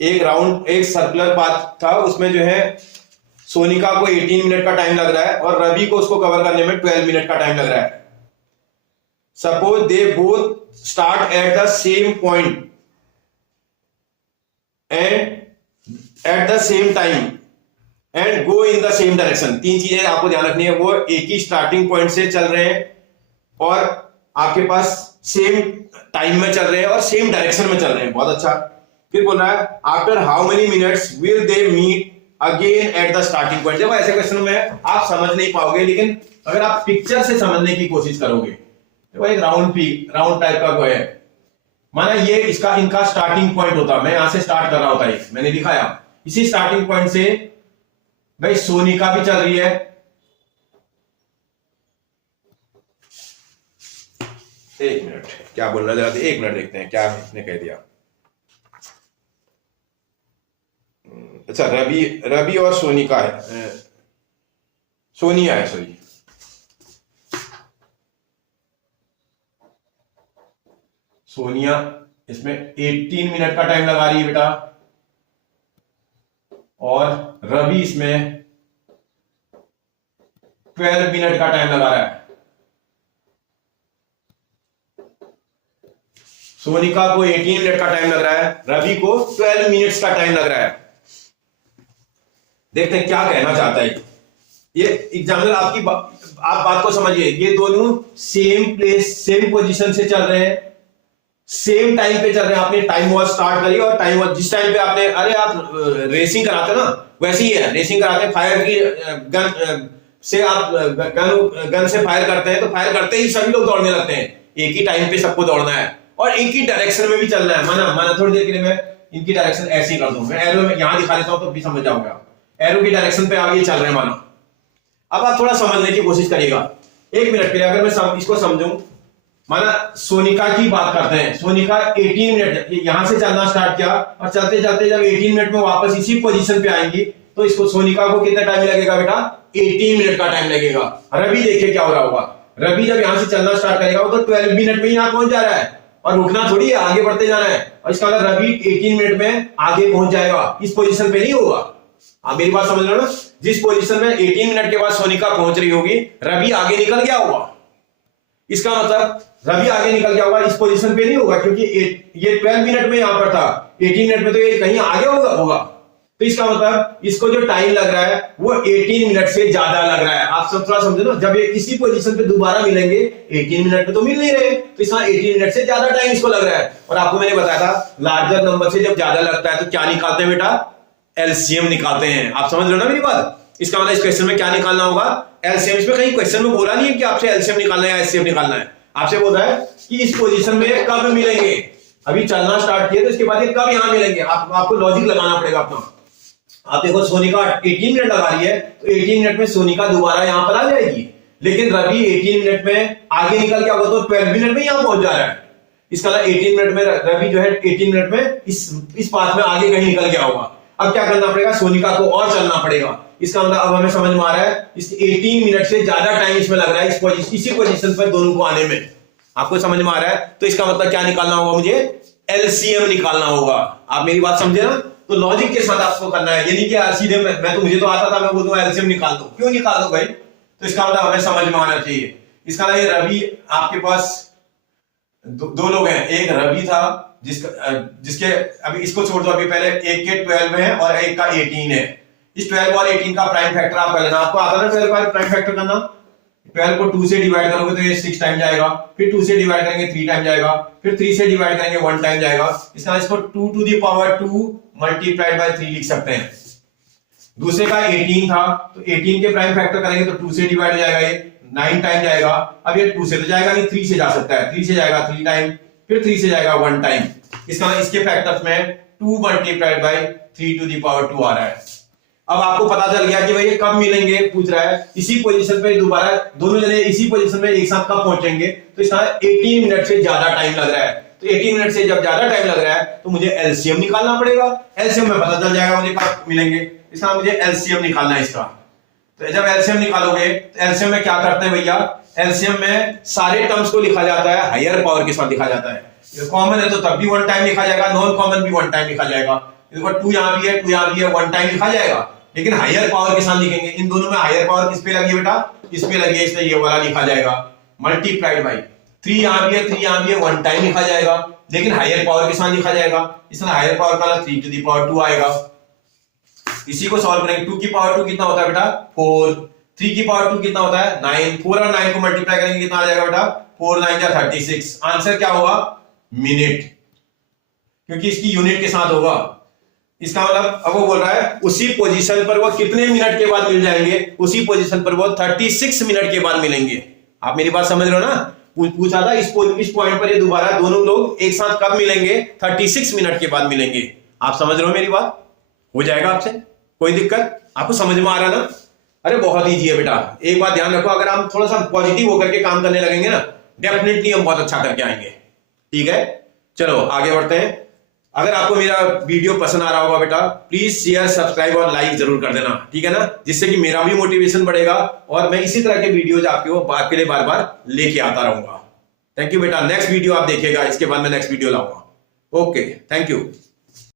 एक round, एक circular path था, उसमें जो है सोनिका को 18 मिनट का टाइम लग रहा है और रवि को उसको कवर करने में 12 मिनट का टाइम लग रहा है। Suppose they both start at the same point and at the same time and go in the same direction. 3 चीजें आपको ध्यान रखनी है, वो एक ही स्टार्टिंग पॉइंट से चल रहे हैं और आपके पास सेम टाइम में चल रहे हैं और सेम डायरेक्शन में चल रहे हैं। बहुत अच्छा। फिर बोल रहा है after how many minutes will they meet again at the starting point. देखो ऐसे क्वेश्चन में आप समझ नहीं पाओगे, लेकिन अगर आप पिक्चर से समझने की कोशिश करोगे, देखो एक राउंड टाइप का कोई है, माना ये इसका इनका स्टार्टिंग पॉइंट होता, मैं यहां से स्टार्ट कर रहा होता है, मैंने दिखाया इसी स्टार्टिंग पॉइंट से भाई सोनिका भी चल रही है, एक मिनट क्या बोल रहा है, एक मिनट देखते हैं क्या इसने कह दिया। अच्छा रवि और सोनिका है, सोनिया है, सॉरी सोनिया इसमें 18 मिनट का टाइम लगा रही है बेटा, और रवि इसमें 12 मिनट का टाइम लगा रहा है। सोनिका को 18 मिनट का टाइम लग रहा है, रवि को 12 मिनट्स का टाइम लग रहा है। देखते हैं क्या कहना चाहता है ये एग्जामिनर। आप बात को समझिए, ये दोनों सेम प्लेस सेम पोजीशन से चल रहे हैं, सेम टाइम पे चल रहे हैं। आपने टाइम वॉच स्टार्ट करी और टाइम वॉच जिस टाइम पे आपने, अरे आप रेसिंग कराते ना, वैसे ही है रेसिंग कराते हैं, फायर की गन से आप गन से फायर करते हैं, तो फायर करते ही सभी लोग दौड़ने लगते हैं, एक ही टाइम पे सबको दौड़ना है और एक ही डायरेक्शन में भी चलना है। माना थोड़ी देर के लिए मैं इनकी डायरेक्शन ऐसे ही कर दूं, मैं एरो में यहां दिखा देता हूं तो भी समझ जाओगे आप, एरो की डायरेक्शन पे आप ये चल रहे हैं मानो। अब आप थोड़ा समझने की कोशिश करिएगा, एक मिनट के लिए अगर मैं इसको समझूं, माना सोनिका की बात करते हैं, सोनिका 18 मिनट यहां से चलना स्टार्ट किया और चलते चलते जब 18 मिनट में वापस इसी पोजीशन पे आएंगी, तो इसको सोनिका को कितना टाइम लगेगा बेटा, 18 मिनट का टाइम लगेगा। रवि देखिए क्या हो रहा होगा, रवि जब यहां से चलना स्टार्ट करेगा तो 12 मिनट में यहां पहुंच जा रहा है और रुकना थोड़ी है, आगे बढ़ते जाना है, और इसका मतलब रवि 18 मिनट में आगे पहुंच जाएगा, इस पोजीशन पे नहीं होगा। आप मेरी बात समझ लो ना, जिस पोजीशन में 18 मिनट के बाद सोनिका पहुंच रही होगी, रवि आगे निकल गया होगा, इसका मतलब रवि आगे निकल गया होगा, इस पोजीशन पे नहीं होगा, क्योंकि ये 12 मिनट में यहां पर था, 18 मिनट में तो ये कहीं आगे होगा। तो इसका मतलब इसको जो टाइम लग रहा है वो 18 मिनट से ज्यादा लग रहा है। आप सब थोड़ा समझे ना, जब ये इसी पोजीशन पे दोबारा मिलेंगे 18 मिनट में तो मिल नहीं रहे, तो इसका 18 मिनट से ज्यादा टाइम इसको लग रहा है। और आपको मैंने बताया था लार्जर नंबर से जब ज्यादा लगता है तो क्या निकालते हैं बेटा, एलसीएम निकालते हैं। आप समझ लो ना मेरी बात, इसका मतलब इस क्वेश्चन में क्या निकालना होगा, एलसीएम। इसमें कहीं क्वेश्चन में बोला नहीं है कि आपसे एलसीएम निकालना है या एचसीएफ निकालना है, आपसे बोल रहा है कि इस पोजीशन में कब मिलेंगे, अभी चलना स्टार्ट किया तो इसके बाद ये कब यहां मिलेंगे, आपको लॉजिक लगाना पड़ेगा अपना। आप देखो सोनिका 18 मिनट लगा रही है, तो 18 मिनट में सोनिका दोबारा यहां पर आ जाएगी, लेकिन रवि 18 मिनट में आगे निकल के होगा तो 12 मिनट में यहां पहुंच जा रहा है। इसका मतलब 18 मिनट में रवि जो है 18 मिनट में इस पाथ में आगे कहीं निकल गया होगा। अब क्या करना पड़ेगा, सोनिका को और चलना पड़ेगा। इसका मतलब अब हमें समझ में आ रहा है इस 18 मिनट से ज्यादा टाइम इसमें लग रहा है इसी पोजीशन पर दोनों को आने में। आपको समझ में आ रहा है, तो इसका मतलब क्या निकालना होगा, मुझे एलसीएम निकालना होगा। आप मेरी बात समझे ना, तो लॉजिक के साथ आपको करना है, यानी कि सीधे मैं तो मुझे तो आता था, मैं बोल दूंगा एलसीएम निकाल दो, क्यों निकाल दो भाई, तो इसका मतलब हमें समझ में आना चाहिए। इसका मतलब रवि आपके पास दो लोग हैं, एक रवि था जिसके अभी इसको छोड़ दो, अभी पहले एक के 12 है और एक का 18 है। इस 12 और 18 का प्राइम फैक्टर आप कर लेना, आपको आता ना 12 का प्राइम फैक्टर करना। 12 को 2 से डिवाइड करोगे तो ये 6 टाइम जाएगा, फिर 2 से डिवाइड करेंगे 3 टाइम जाएगा, फिर 3 से डिवाइड करेंगे 1 टाइम जाएगा। इसको 2 to the power 2 multiplied by 3 लिख सकते हैं। दूसरे का 18 था, तो 18 के प्राइम फैक्टर करेंगे तो 2 से डिवाइड हो जाएगा, ये 9 टाइम जाएगा। अब ये 2 से तो जाएगा नहीं, 3 से जा सकता है, 3 से जाएगा 3 टाइम, फिर 3 से जाएगा 1 टाइम। इसके फैक्टर्स में 2 multiplied by 3 to the power 2 आ रहा है। अब आपको पता चल गया कि भाई ये कब मिलेंगे, पूछ रहा है इसी पोजीशन पे दोबारा दोनों जने इसी पोजीशन में एक साथ कब पहुंचेंगे, तो इसका 18 मिनट से ज्यादा टाइम लग रहा है। तो 18 मिनट से जब ज्यादा टाइम लग रहा है तो मुझे एलसीएम निकालना पड़ेगा, एलसीएम में पता चल जाएगा मुझे कब मिलेंगे, इसका मुझे एलसीएम निकालना है इसका। तो जब एलसीएम निकालोगे तो एलसीएम में क्या करते हैं भैया, एलसीएम में सारे टर्म्स को लिखा जाता है हायर पावर के साथ लिखा जाता है। कॉमन है तो तब भी 1 टाइम लिखा जाएगा, नॉन कॉमन भी 1 टाइम लिखा जाएगा। देखो 2 यहां भी है, 2 यहां भी है, 1 टाइम लिखा जाएगा, लेकिन हायर पावर के साथ लिखेंगे। इन दोनों में हायर पावर किस पे लगी है बेटा, इस पे लगी है, इसलिए ये वाला लिखा जाएगा मल्टीप्लाइड बाय 3 यहां भी है, 3 यहां भी है, 1 टाइम लिखा जाएगा, लेकिन हायर पावर के साथ लिखा जाएगा। इसमें हायर पावर का 3 to the power 2 आएगा। इसी को सॉल्व करेंगे, 2 की पावर 2 कितना होता है बेटा 4, 3 की पावर 2 कितना होता है 9, 4 और 9 को मल्टीप्लाई करेंगे कितना आ जाएगा बेटा 4 9 जा 36। आंसर क्या होगा मिनट। क्योंकि इसकी यूनिट के साथ होगा। इसका मतलब अब वो बोल रहा है उसी पोजीशन पर वो कितने मिनट के बाद मिल जाएंगे, उसी पोजीशन पर वो 36 मिनट के बाद मिलेंगे। आप मेरी बात समझ रहे हो ना? पूछा था इस पॉइंट पर ये दोबारा दोनों लोग एक साथ कब मिलेंगे? 36 मिनट के बाद मिलेंगे। आप समझ रहे हो मेरी बात? हो जाएगा आपसे, कोई दिक्कत? आपको समझ में आ रहा ना? अरे बहुत ईजी है बेटा। एक बात ध्यान रखो, अगर हम थोड़ा सा पॉजिटिव होकर के काम करने लगेंगे ना, डेफिनेटली हम बहुत अच्छा करके आएंगे। ठीक है, चलो आगे बढ़ते हैं। अगर आपको मेरा वीडियो पसंद आ रहा होगा बेटा, प्लीज शेयर, सब्सक्राइब और लाइक जरूर कर देना, ठीक है ना, जिससे कि मेरा भी मोटिवेशन बढ़ेगा और मैं इसी तरह के वीडियोज आपके लिए बार बार लेके आता रहूंगा। थैंक यू बेटा। नेक्स्ट वीडियो आप देखिएगा, इसके बाद मैं नेक्स्ट वीडियो लाऊंगा। Okay, thank you.